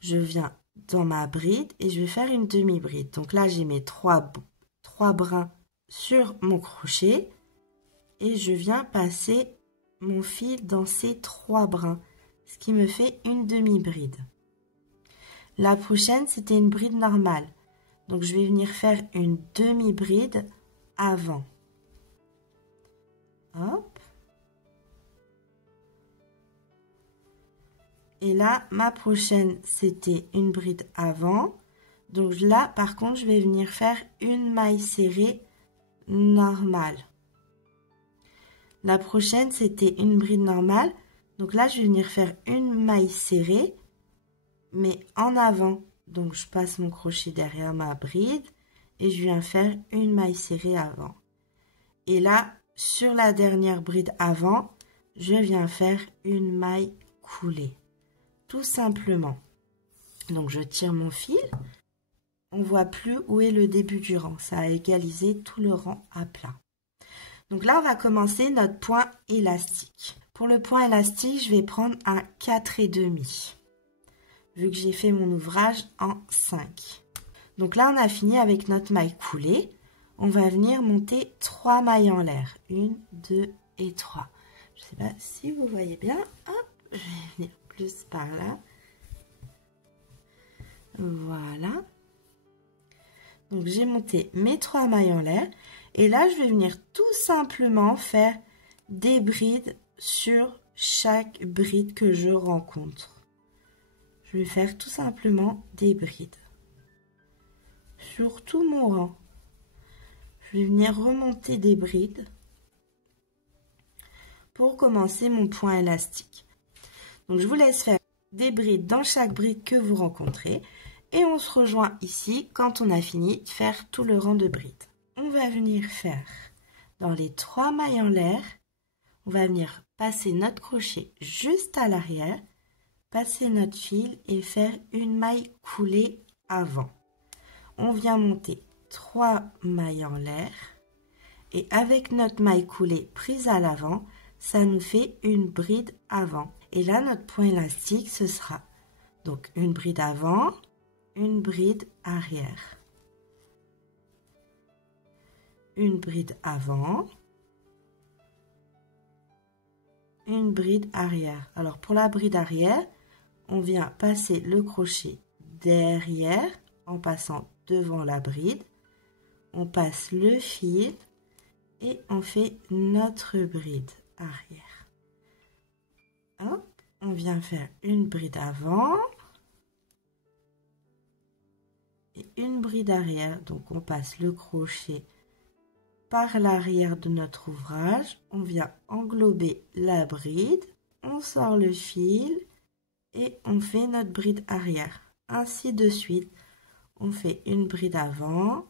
Je viens dans ma bride et je vais faire une demi-bride. Donc là, j'ai mes trois brins sur mon crochet et je viens passer mon fil dans ces 3 brins, ce qui me fait une demi-bride. La prochaine, c'était une bride normale. Donc, je vais venir faire une demi-bride avant. Hop. Et là, ma prochaine, c'était une bride avant. Donc là, par contre, je vais venir faire une maille serrée normale. La prochaine, c'était une bride normale. Donc là, je vais venir faire une maille serrée, mais en avant. Donc, je passe mon crochet derrière ma bride et je viens faire une maille serrée avant. Et là, sur la dernière bride avant, je viens faire une maille coulée. Tout simplement. Donc, je tire mon fil. On ne voit plus où est le début du rang. Ça a égalisé tout le rang à plat. Donc là, on va commencer notre point élastique. Pour le point élastique, je vais prendre un 4,5. Vu que j'ai fait mon ouvrage en 5. Donc là, on a fini avec notre maille coulée. On va venir monter 3 mailles en l'air. 1, 2 et 3. Je ne sais pas si vous voyez bien. Hop, je vais venir plus par là. Voilà. Donc, j'ai monté mes 3 mailles en l'air. Et là, je vais venir tout simplement faire des brides sur chaque bride que je rencontre. Je vais faire tout simplement des brides sur tout mon rang. Je vais venir remonter des brides pour commencer mon point élastique. Donc, je vous laisse faire des brides dans chaque bride que vous rencontrez. Et on se rejoint ici quand on a fini de faire tout le rang de brides. On va venir faire dans les 3 mailles en l'air, on va venir passer notre crochet juste à l'arrière, passer notre fil et faire une maille coulée avant. On vient monter 3 mailles en l'air et avec notre maille coulée prise à l'avant, ça nous fait une bride avant. Et là, notre point élastique, ce sera donc une bride avant, une bride arrière. Une bride avant, une bride arrière. Alors pour la bride arrière, on vient passer le crochet derrière en passant devant la bride. On passe le fil et on fait notre bride arrière. Hop, on vient faire une bride avant et une bride arrière. Donc on passe le crochet par l'arrière de notre ouvrage, on vient englober la bride, on sort le fil et on fait notre bride arrière. Ainsi de suite, on fait une bride avant,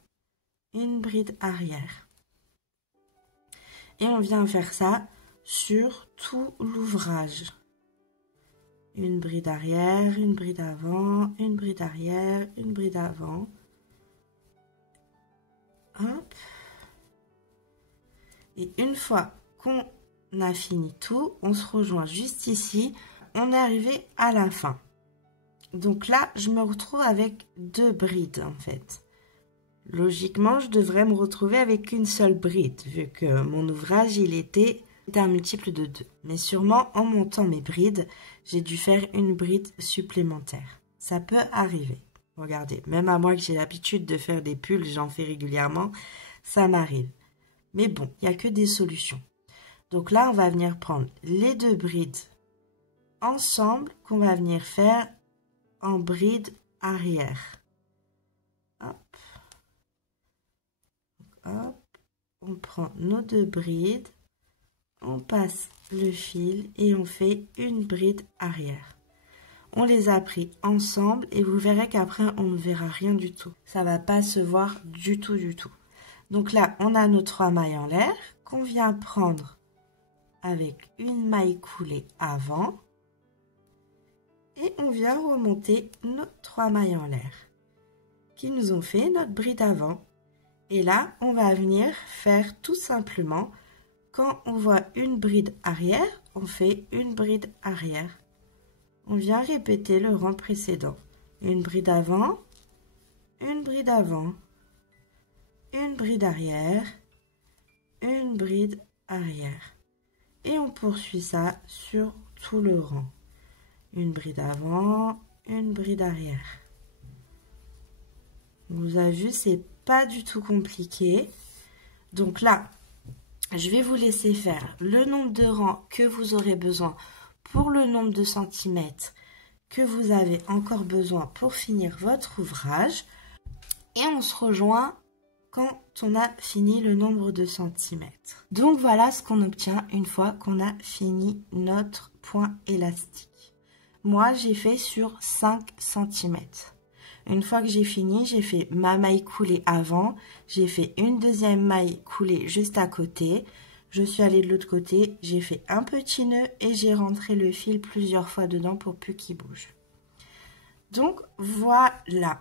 une bride arrière. Et on vient faire ça sur tout l'ouvrage. Une bride arrière, une bride avant, une bride arrière, une bride avant. Hop. Et une fois qu'on a fini tout, on se rejoint juste ici. On est arrivé à la fin. Donc là, je me retrouve avec 2 brides en fait. Logiquement, je devrais me retrouver avec une seule bride, vu que mon ouvrage, il était un multiple de 2. Mais sûrement, en montant mes brides, j'ai dû faire une bride supplémentaire. Ça peut arriver. Regardez, même à moi que j'ai l'habitude de faire des pulls, j'en fais régulièrement, ça m'arrive. Mais bon, il n'y a que des solutions. Donc là, on va venir prendre les 2 brides ensemble qu'on va venir faire en bride arrière. Hop. hop, on prend nos 2 brides, on passe le fil et on fait une bride arrière. On les a pris ensemble et vous verrez qu'après on ne verra rien du tout. Ça va pas se voir du tout du tout. Donc là on a nos 3 mailles en l'air qu'on vient prendre avec une maille coulée avant et on vient remonter nos 3 mailles en l'air qui nous ont fait notre bride avant. Et là on va venir faire tout simplement, quand on voit une bride arrière, on fait une bride arrière. On vient répéter le rang précédent. Une bride avant, une bride avant, une bride arrière, une bride arrière. Et on poursuit ça sur tout le rang. Une bride avant, une bride arrière. Vous avez vu, c'est pas du tout compliqué. Donc là, je vais vous laisser faire le nombre de rangs que vous aurez besoin pour le nombre de centimètres que vous avez encore besoin pour finir votre ouvrage. Et on se rejoint quand on a fini le nombre de centimètres. Donc voilà ce qu'on obtient une fois qu'on a fini notre point élastique. Moi, j'ai fait sur 5 cm. Une fois que j'ai fini, j'ai fait ma maille coulée avant, j'ai fait une deuxième maille coulée juste à côté. Je suis allée de l'autre côté, j'ai fait un petit nœud et j'ai rentré le fil plusieurs fois dedans pour plus qu'il bouge. Donc voilà,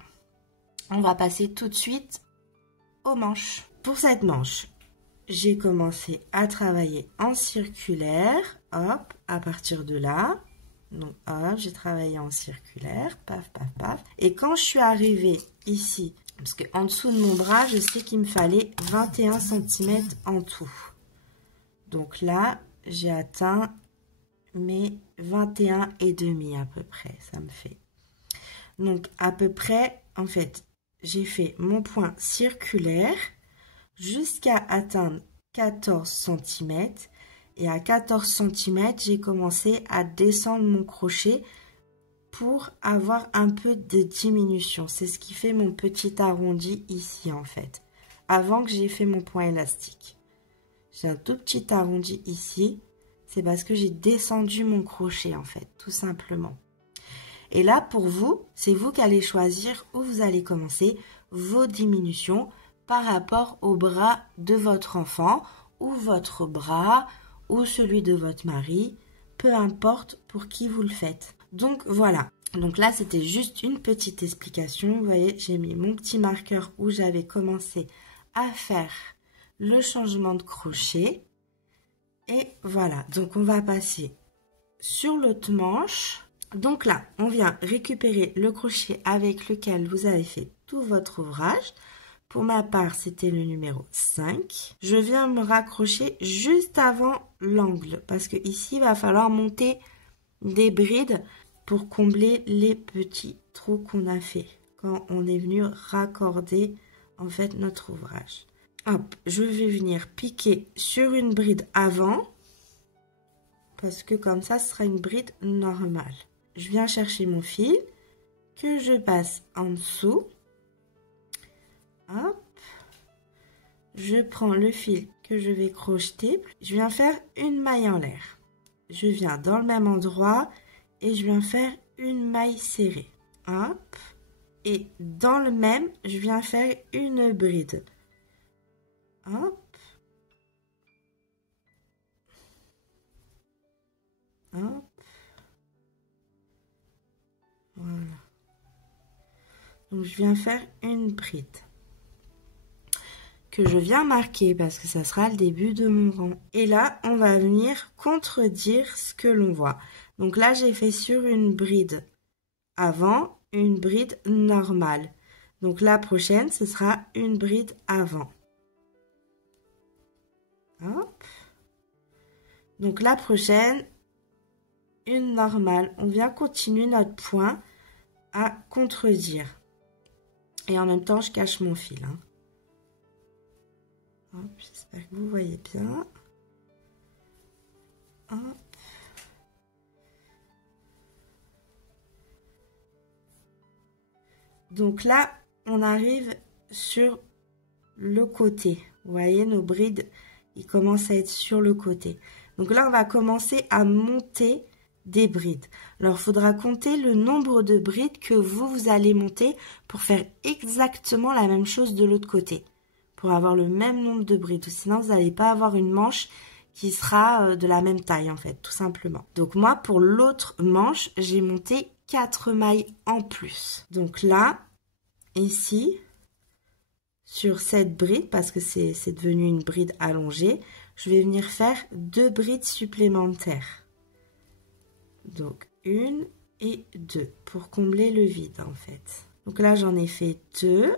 on va passer tout de suite aux manches. Pour cette manche, j'ai commencé à travailler en circulaire, hop, à partir de là. Donc hop, j'ai travaillé en circulaire, paf, paf, paf. Et quand je suis arrivée ici, parce qu'en dessous de mon bras, je sais qu'il me fallait 21 cm en tout. Donc là, j'ai atteint mes 21,5 à peu près, ça me fait. Donc à peu près, en fait, j'ai fait mon point circulaire jusqu'à atteindre 14 cm. Et à 14 cm, j'ai commencé à descendre mon crochet pour avoir un peu de diminution. C'est ce qui fait mon petit arrondi ici en fait, avant que j'ai fait mon point élastique. J'ai un tout petit arrondi ici, c'est parce que j'ai descendu mon crochet en fait, tout simplement. Et là, pour vous, c'est vous qui allez choisir où vous allez commencer vos diminutions par rapport au bras de votre enfant ou votre bras ou celui de votre mari, peu importe pour qui vous le faites. Donc voilà, donc là c'était juste une petite explication. Vous voyez, j'ai mis mon petit marqueur où j'avais commencé à faire le changement de crochet. Et voilà, donc on va passer sur l'autre manche. Donc là, on vient récupérer le crochet avec lequel vous avez fait tout votre ouvrage. Pour ma part, c'était le numéro 5. Je viens me raccrocher juste avant l'angle parce que ici, il va falloir monter des brides pour combler les petits trous qu'on a fait quand on est venu raccorder en fait notre ouvrage. Hop, je vais venir piquer sur une bride avant parce que comme ça, ce sera une bride normale. Je viens chercher mon fil que je passe en dessous. Hop, je prends le fil que je vais crocheter. Je viens faire une maille en l'air. Je viens dans le même endroit et je viens faire une maille serrée. Hop, et dans le même, je viens faire une bride. Hop, hop, voilà. Donc je viens faire une bride que je viens marquer parce que ça sera le début de mon rang. Et là, on va venir contredire ce que l'on voit. Donc là, j'ai fait sur une bride avant, une bride normale. Donc la prochaine, ce sera une bride avant. Hop. Donc la prochaine, une normale. On vient continuer notre point à contredire. Et en même temps, je cache mon fil. Hein. J'espère que vous voyez bien. Hop. Donc là, on arrive sur le côté. Vous voyez, nos brides, ils commencent à être sur le côté. Donc là, on va commencer à monter des brides. Alors, il faudra compter le nombre de brides que vous allez monter pour faire exactement la même chose de l'autre côté. Pour avoir le même nombre de brides. Sinon, vous n'allez pas avoir une manche qui sera de la même taille, en fait, tout simplement. Donc, moi, pour l'autre manche, j'ai monté 4 mailles en plus. Donc là, ici, sur cette bride, parce que c'est devenu une bride allongée, je vais venir faire 2 brides supplémentaires. Donc, 1 et 2 pour combler le vide, en fait. Donc là, j'en ai fait 2.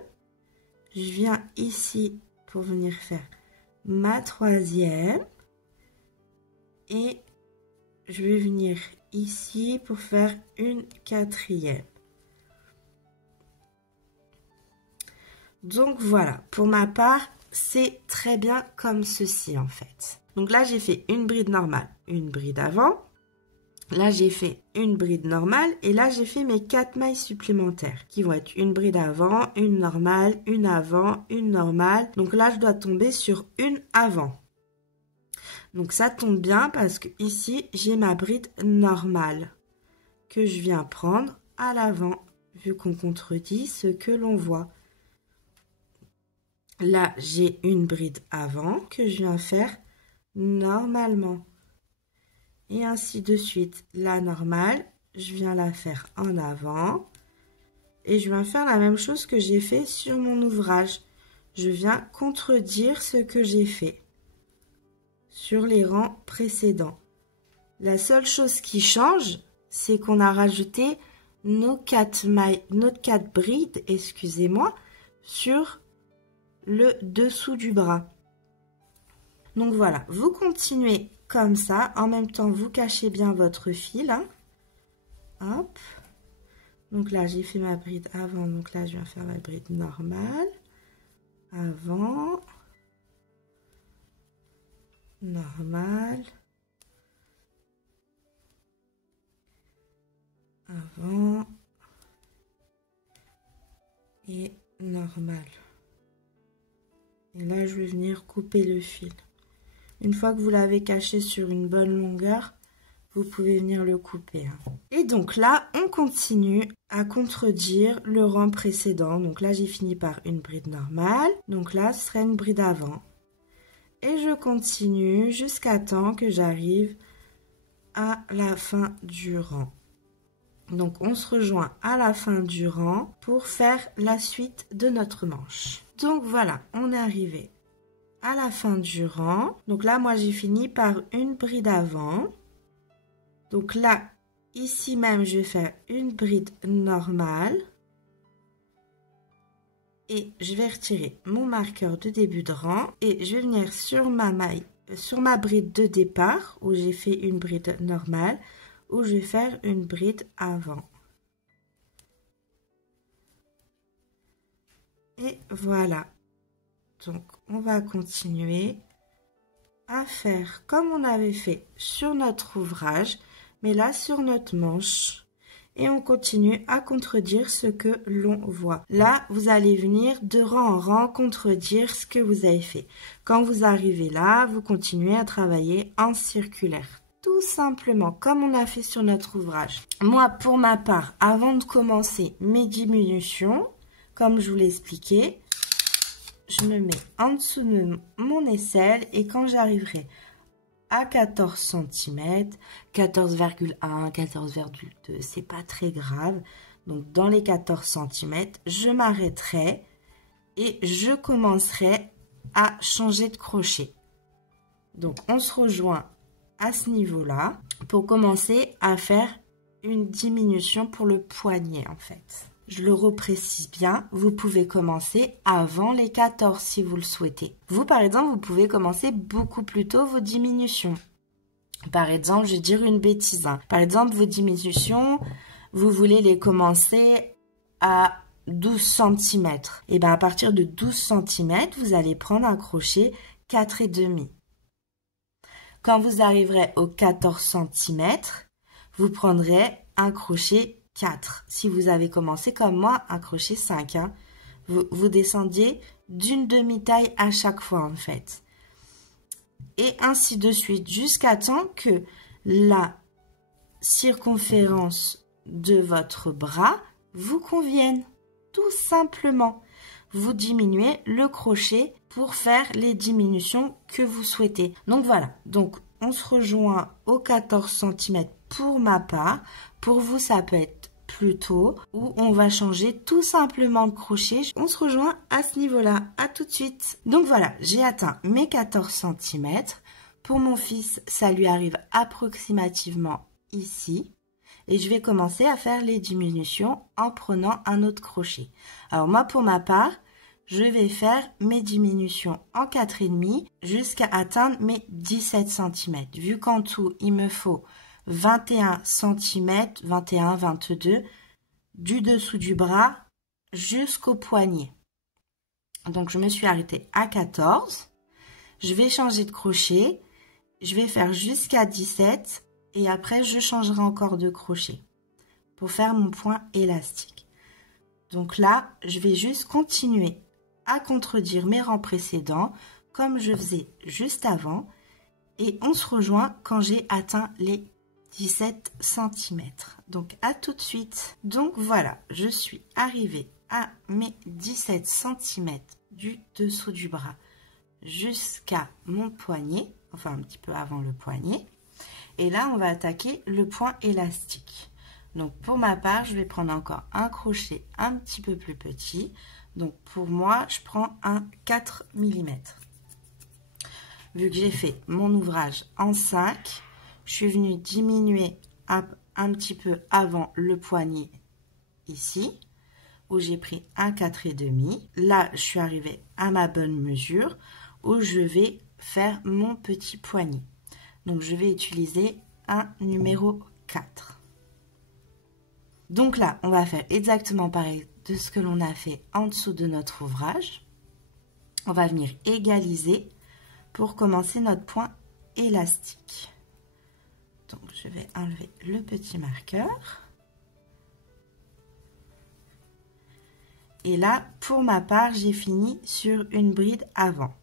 Je viens ici pour venir faire ma 3e. Et je vais venir ici pour faire une 4e. Donc voilà, pour ma part, c'est très bien comme ceci en fait. Donc là, j'ai fait une bride normale, une bride avant. Là, j'ai fait une bride normale et là, j'ai fait mes 4 mailles supplémentaires qui vont être une bride avant, une normale, une avant, une normale. Donc là, je dois tomber sur une avant. Donc ça tombe bien parce que ici, j'ai ma bride normale que je viens prendre à l'avant, vu qu'on contredit ce que l'on voit. Là, j'ai une bride avant que je viens faire normalement. Et ainsi de suite. La normale, je viens la faire en avant. Et je viens faire la même chose que j'ai fait sur mon ouvrage. Je viens contredire ce que j'ai fait sur les rangs précédents. La seule chose qui change, c'est qu'on a rajouté nos 4 brides, excusez-moi, sur le dessous du bras. Donc voilà, vous continuez comme ça. En même temps, vous cachez bien votre fil. Hein. Hop. Donc là, j'ai fait ma bride avant. Donc là, je viens faire ma bride normale. Avant. Normal. Avant. Et normal. Et là, je vais venir couper le fil. Une fois que vous l'avez caché sur une bonne longueur, vous pouvez venir le couper. Et donc là, on continue à contredire le rang précédent. Donc là, j'ai fini par une bride normale. Donc là, ce serait une bride avant. Et je continue jusqu'à temps que j'arrive à la fin du rang. Donc, on se rejoint à la fin du rang pour faire la suite de notre manche. Donc, voilà, on est arrivé à la fin du rang. Donc là, moi, j'ai fini par une bride avant. Donc là, ici même, je vais faire une bride normale. Et je vais retirer mon marqueur de début de rang. Et je vais venir sur ma maille, sur ma bride de départ, où j'ai fait une bride normale, où je vais faire une bride avant. Et voilà. Donc, on va continuer à faire comme on avait fait sur notre ouvrage, mais là sur notre manche. Et on continue à contredire ce que l'on voit. Là, vous allez venir de rang en rang contredire ce que vous avez fait. Quand vous arrivez là, vous continuez à travailler en circulaire. Tout simplement, comme on a fait sur notre ouvrage. Moi, pour ma part, avant de commencer mes diminutions, comme je vous l'ai expliqué, je me mets en dessous de mon aisselle et quand j'arriverai à 14 cm, 14,1, 14,2, c'est pas très grave. Donc, dans les 14 cm, je m'arrêterai et je commencerai à changer de crochet. Donc, on se rejoint à ce niveau-là pour commencer à faire une diminution pour le poignet, en fait. Je le reprécise bien, vous pouvez commencer avant les 14 si vous le souhaitez. Vous, par exemple, vous pouvez commencer beaucoup plus tôt vos diminutions. Par exemple, je vais dire une bêtise. Par exemple, vos diminutions, vous voulez les commencer à 12 cm. Et bien, à partir de 12 cm, vous allez prendre un crochet 4,5. Quand vous arriverez aux 14 cm, vous prendrez un crochet 4. Si vous avez commencé comme moi, un crochet 5. Vous descendiez d'une demi-taille à chaque fois en fait. Et ainsi de suite jusqu'à temps que la circonférence de votre bras vous convienne. Tout simplement. Vous diminuez le crochet pour faire les diminutions que vous souhaitez. Donc voilà. Donc on se rejoint aux 14 cm pour ma part. Pour vous, ça peut être plus tôt ou on va changer tout simplement de crochet. On se rejoint à ce niveau-là. À tout de suite. Donc voilà, j'ai atteint mes 14 cm. Pour mon fils, ça lui arrive approximativement ici. Et je vais commencer à faire les diminutions en prenant un autre crochet. Alors moi, pour ma part, je vais faire mes diminutions en 4,5 jusqu'à atteindre mes 17 cm. Vu qu'en tout, il me faut 21 cm, 21, 22, du dessous du bras jusqu'au poignet. Donc, je me suis arrêtée à 14. Je vais changer de crochet. Je vais faire jusqu'à 17 et après, je changerai encore de crochet pour faire mon point élastique. Donc là, je vais juste continuer à contredire mes rangs précédents comme je faisais juste avant et on se rejoint quand j'ai atteint les 17 cm. Donc à tout de suite. Donc voilà, je suis arrivée à mes 17 cm du dessous du bras jusqu'à mon poignet, enfin un petit peu avant le poignet. Et là, on va attaquer le point élastique. Donc pour ma part, je vais prendre encore un crochet un petit peu plus petit. Donc pour moi, je prends un 4 mm. Vu que j'ai fait mon ouvrage en 5, je suis venue diminuer un petit peu avant le poignet ici, où j'ai pris un 4,5. Là, je suis arrivée à ma bonne mesure, où je vais faire mon petit poignet. Donc je vais utiliser un numéro 4. Donc là, on va faire exactement pareil de ce que l'on a fait en dessous de notre ouvrage. On va venir égaliser pour commencer notre point élastique. Donc je vais enlever le petit marqueur. Et là, pour ma part, j'ai fini sur une bride avant.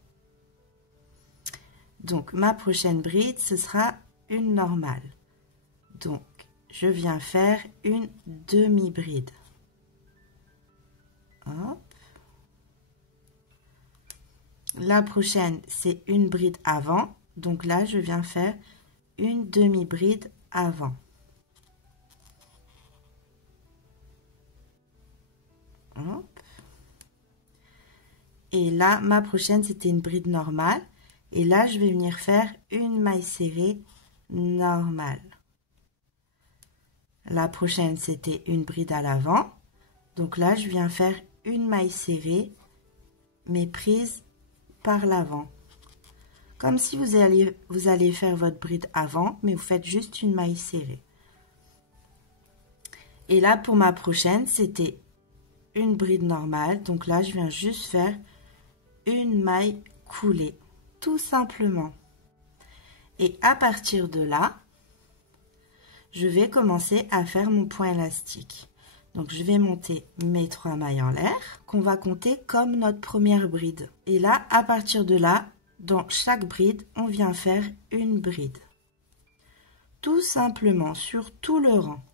Donc ma prochaine bride, ce sera une normale. Donc je viens faire une demi-bride. Hop. La prochaine, c'est une bride avant. Donc là, je viens faire une demi-bride avant. Hop. Et là, ma prochaine, c'était une bride normale. Et là, je vais venir faire une maille serrée normale. La prochaine, c'était une bride à l'avant. Donc là, je viens faire une maille serrée, mais prise par l'avant. Comme si vous allez faire votre bride avant, mais vous faites juste une maille serrée. Et là, pour ma prochaine, c'était une bride normale. Donc là, je viens juste faire une maille coulée, tout simplement. Et à partir de là, je vais commencer à faire mon point élastique. Donc, je vais monter mes 3 mailles en l'air, qu'on va compter comme notre première bride. Et là, à partir de là, dans chaque bride, on vient faire une bride. Tout simplement, sur tout le rang.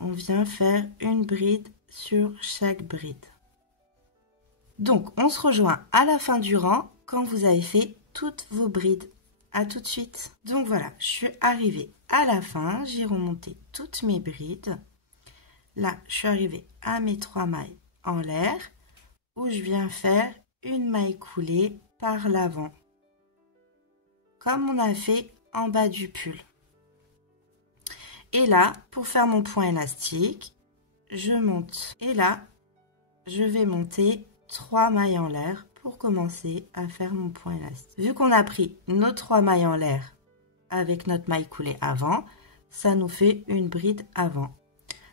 On vient faire une bride sur chaque bride. Donc, on se rejoint à la fin du rang quand vous avez fait toutes vos brides. À tout de suite. Donc voilà, je suis arrivée à la fin, j'ai remonté toutes mes brides. Là, je suis arrivée à mes 3 mailles en l'air où je viens faire une maille coulée par l'avant. Comme on a fait en bas du pull. Et là, pour faire mon point élastique, je monte. Et là, je vais monter 3 mailles en l'air pour commencer à faire mon point élastique. Vu qu'on a pris nos 3 mailles en l'air avec notre maille coulée avant, ça nous fait une bride avant.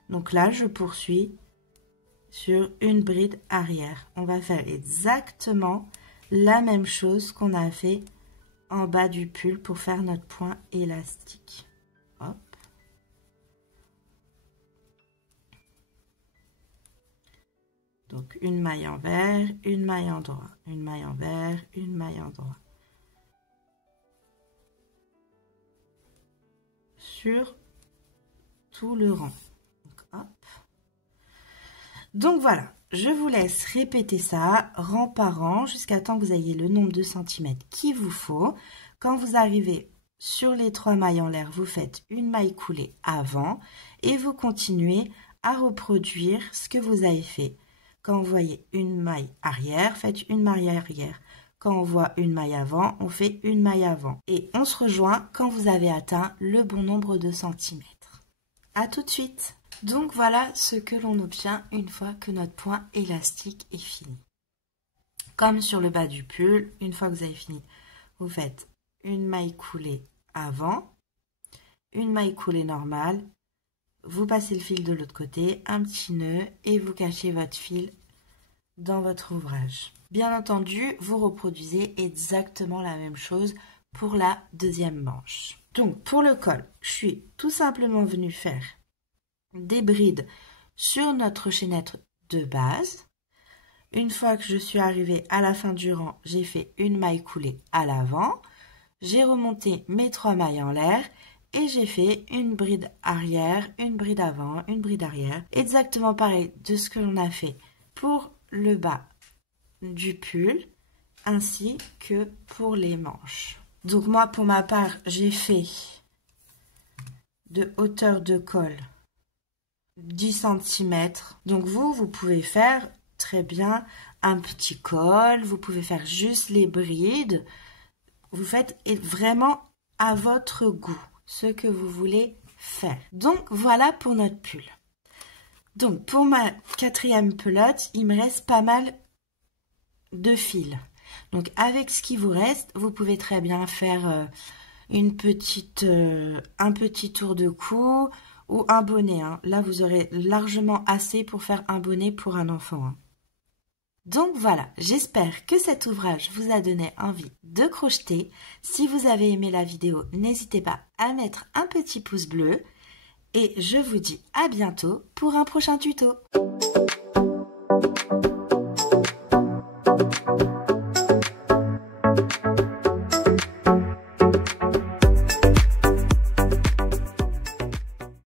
Donc là, je poursuis sur une bride arrière. On va faire exactement la même chose qu'on a fait en bas du pull pour faire notre point élastique. Hop. Donc une maille envers, une maille endroit, une maille envers, une maille endroit. Sur tout le rang. Donc, hop. Donc voilà, je vous laisse répéter ça rang par rang jusqu'à temps que vous ayez le nombre de centimètres qu'il vous faut. Quand vous arrivez sur les 3 mailles en l'air, vous faites une maille coulée avant et vous continuez à reproduire ce que vous avez fait. Quand vous voyez une maille arrière, faites une maille arrière. Quand on voit une maille avant, on fait une maille avant. Et on se rejoint quand vous avez atteint le bon nombre de centimètres. À tout de suite! Donc voilà ce que l'on obtient une fois que notre point élastique est fini. Comme sur le bas du pull, une fois que vous avez fini, vous faites une maille coulée avant, une maille coulée normale, vous passez le fil de l'autre côté, un petit nœud et vous cachez votre fil dans votre ouvrage. Bien entendu, vous reproduisez exactement la même chose pour la deuxième manche. Donc pour le col, je suis tout simplement venue faire des brides sur notre chaînette de base. Une fois que je suis arrivée à la fin du rang, j'ai fait une maille coulée à l'avant, j'ai remonté mes 3 mailles en l'air et j'ai fait une bride arrière, une bride avant, une bride arrière. Exactement pareil de ce que l'on a fait pour le bas du pull ainsi que pour les manches. Donc moi pour ma part, j'ai fait de hauteur de col 10 cm. Donc vous pouvez faire très bien un petit col, vous pouvez faire juste les brides. Vous faites vraiment à votre goût ce que vous voulez faire. Donc voilà pour notre pull. Donc pour ma 4e pelote, il me reste pas mal de fils. Donc avec ce qui vous reste, vous pouvez très bien faire un petit tour de cou ou un bonnet. Là, vous aurez largement assez pour faire un bonnet pour un enfant. Donc voilà, j'espère que cet ouvrage vous a donné envie de crocheter. Si vous avez aimé la vidéo, n'hésitez pas à mettre un petit pouce bleu. Et je vous dis à bientôt pour un prochain tuto.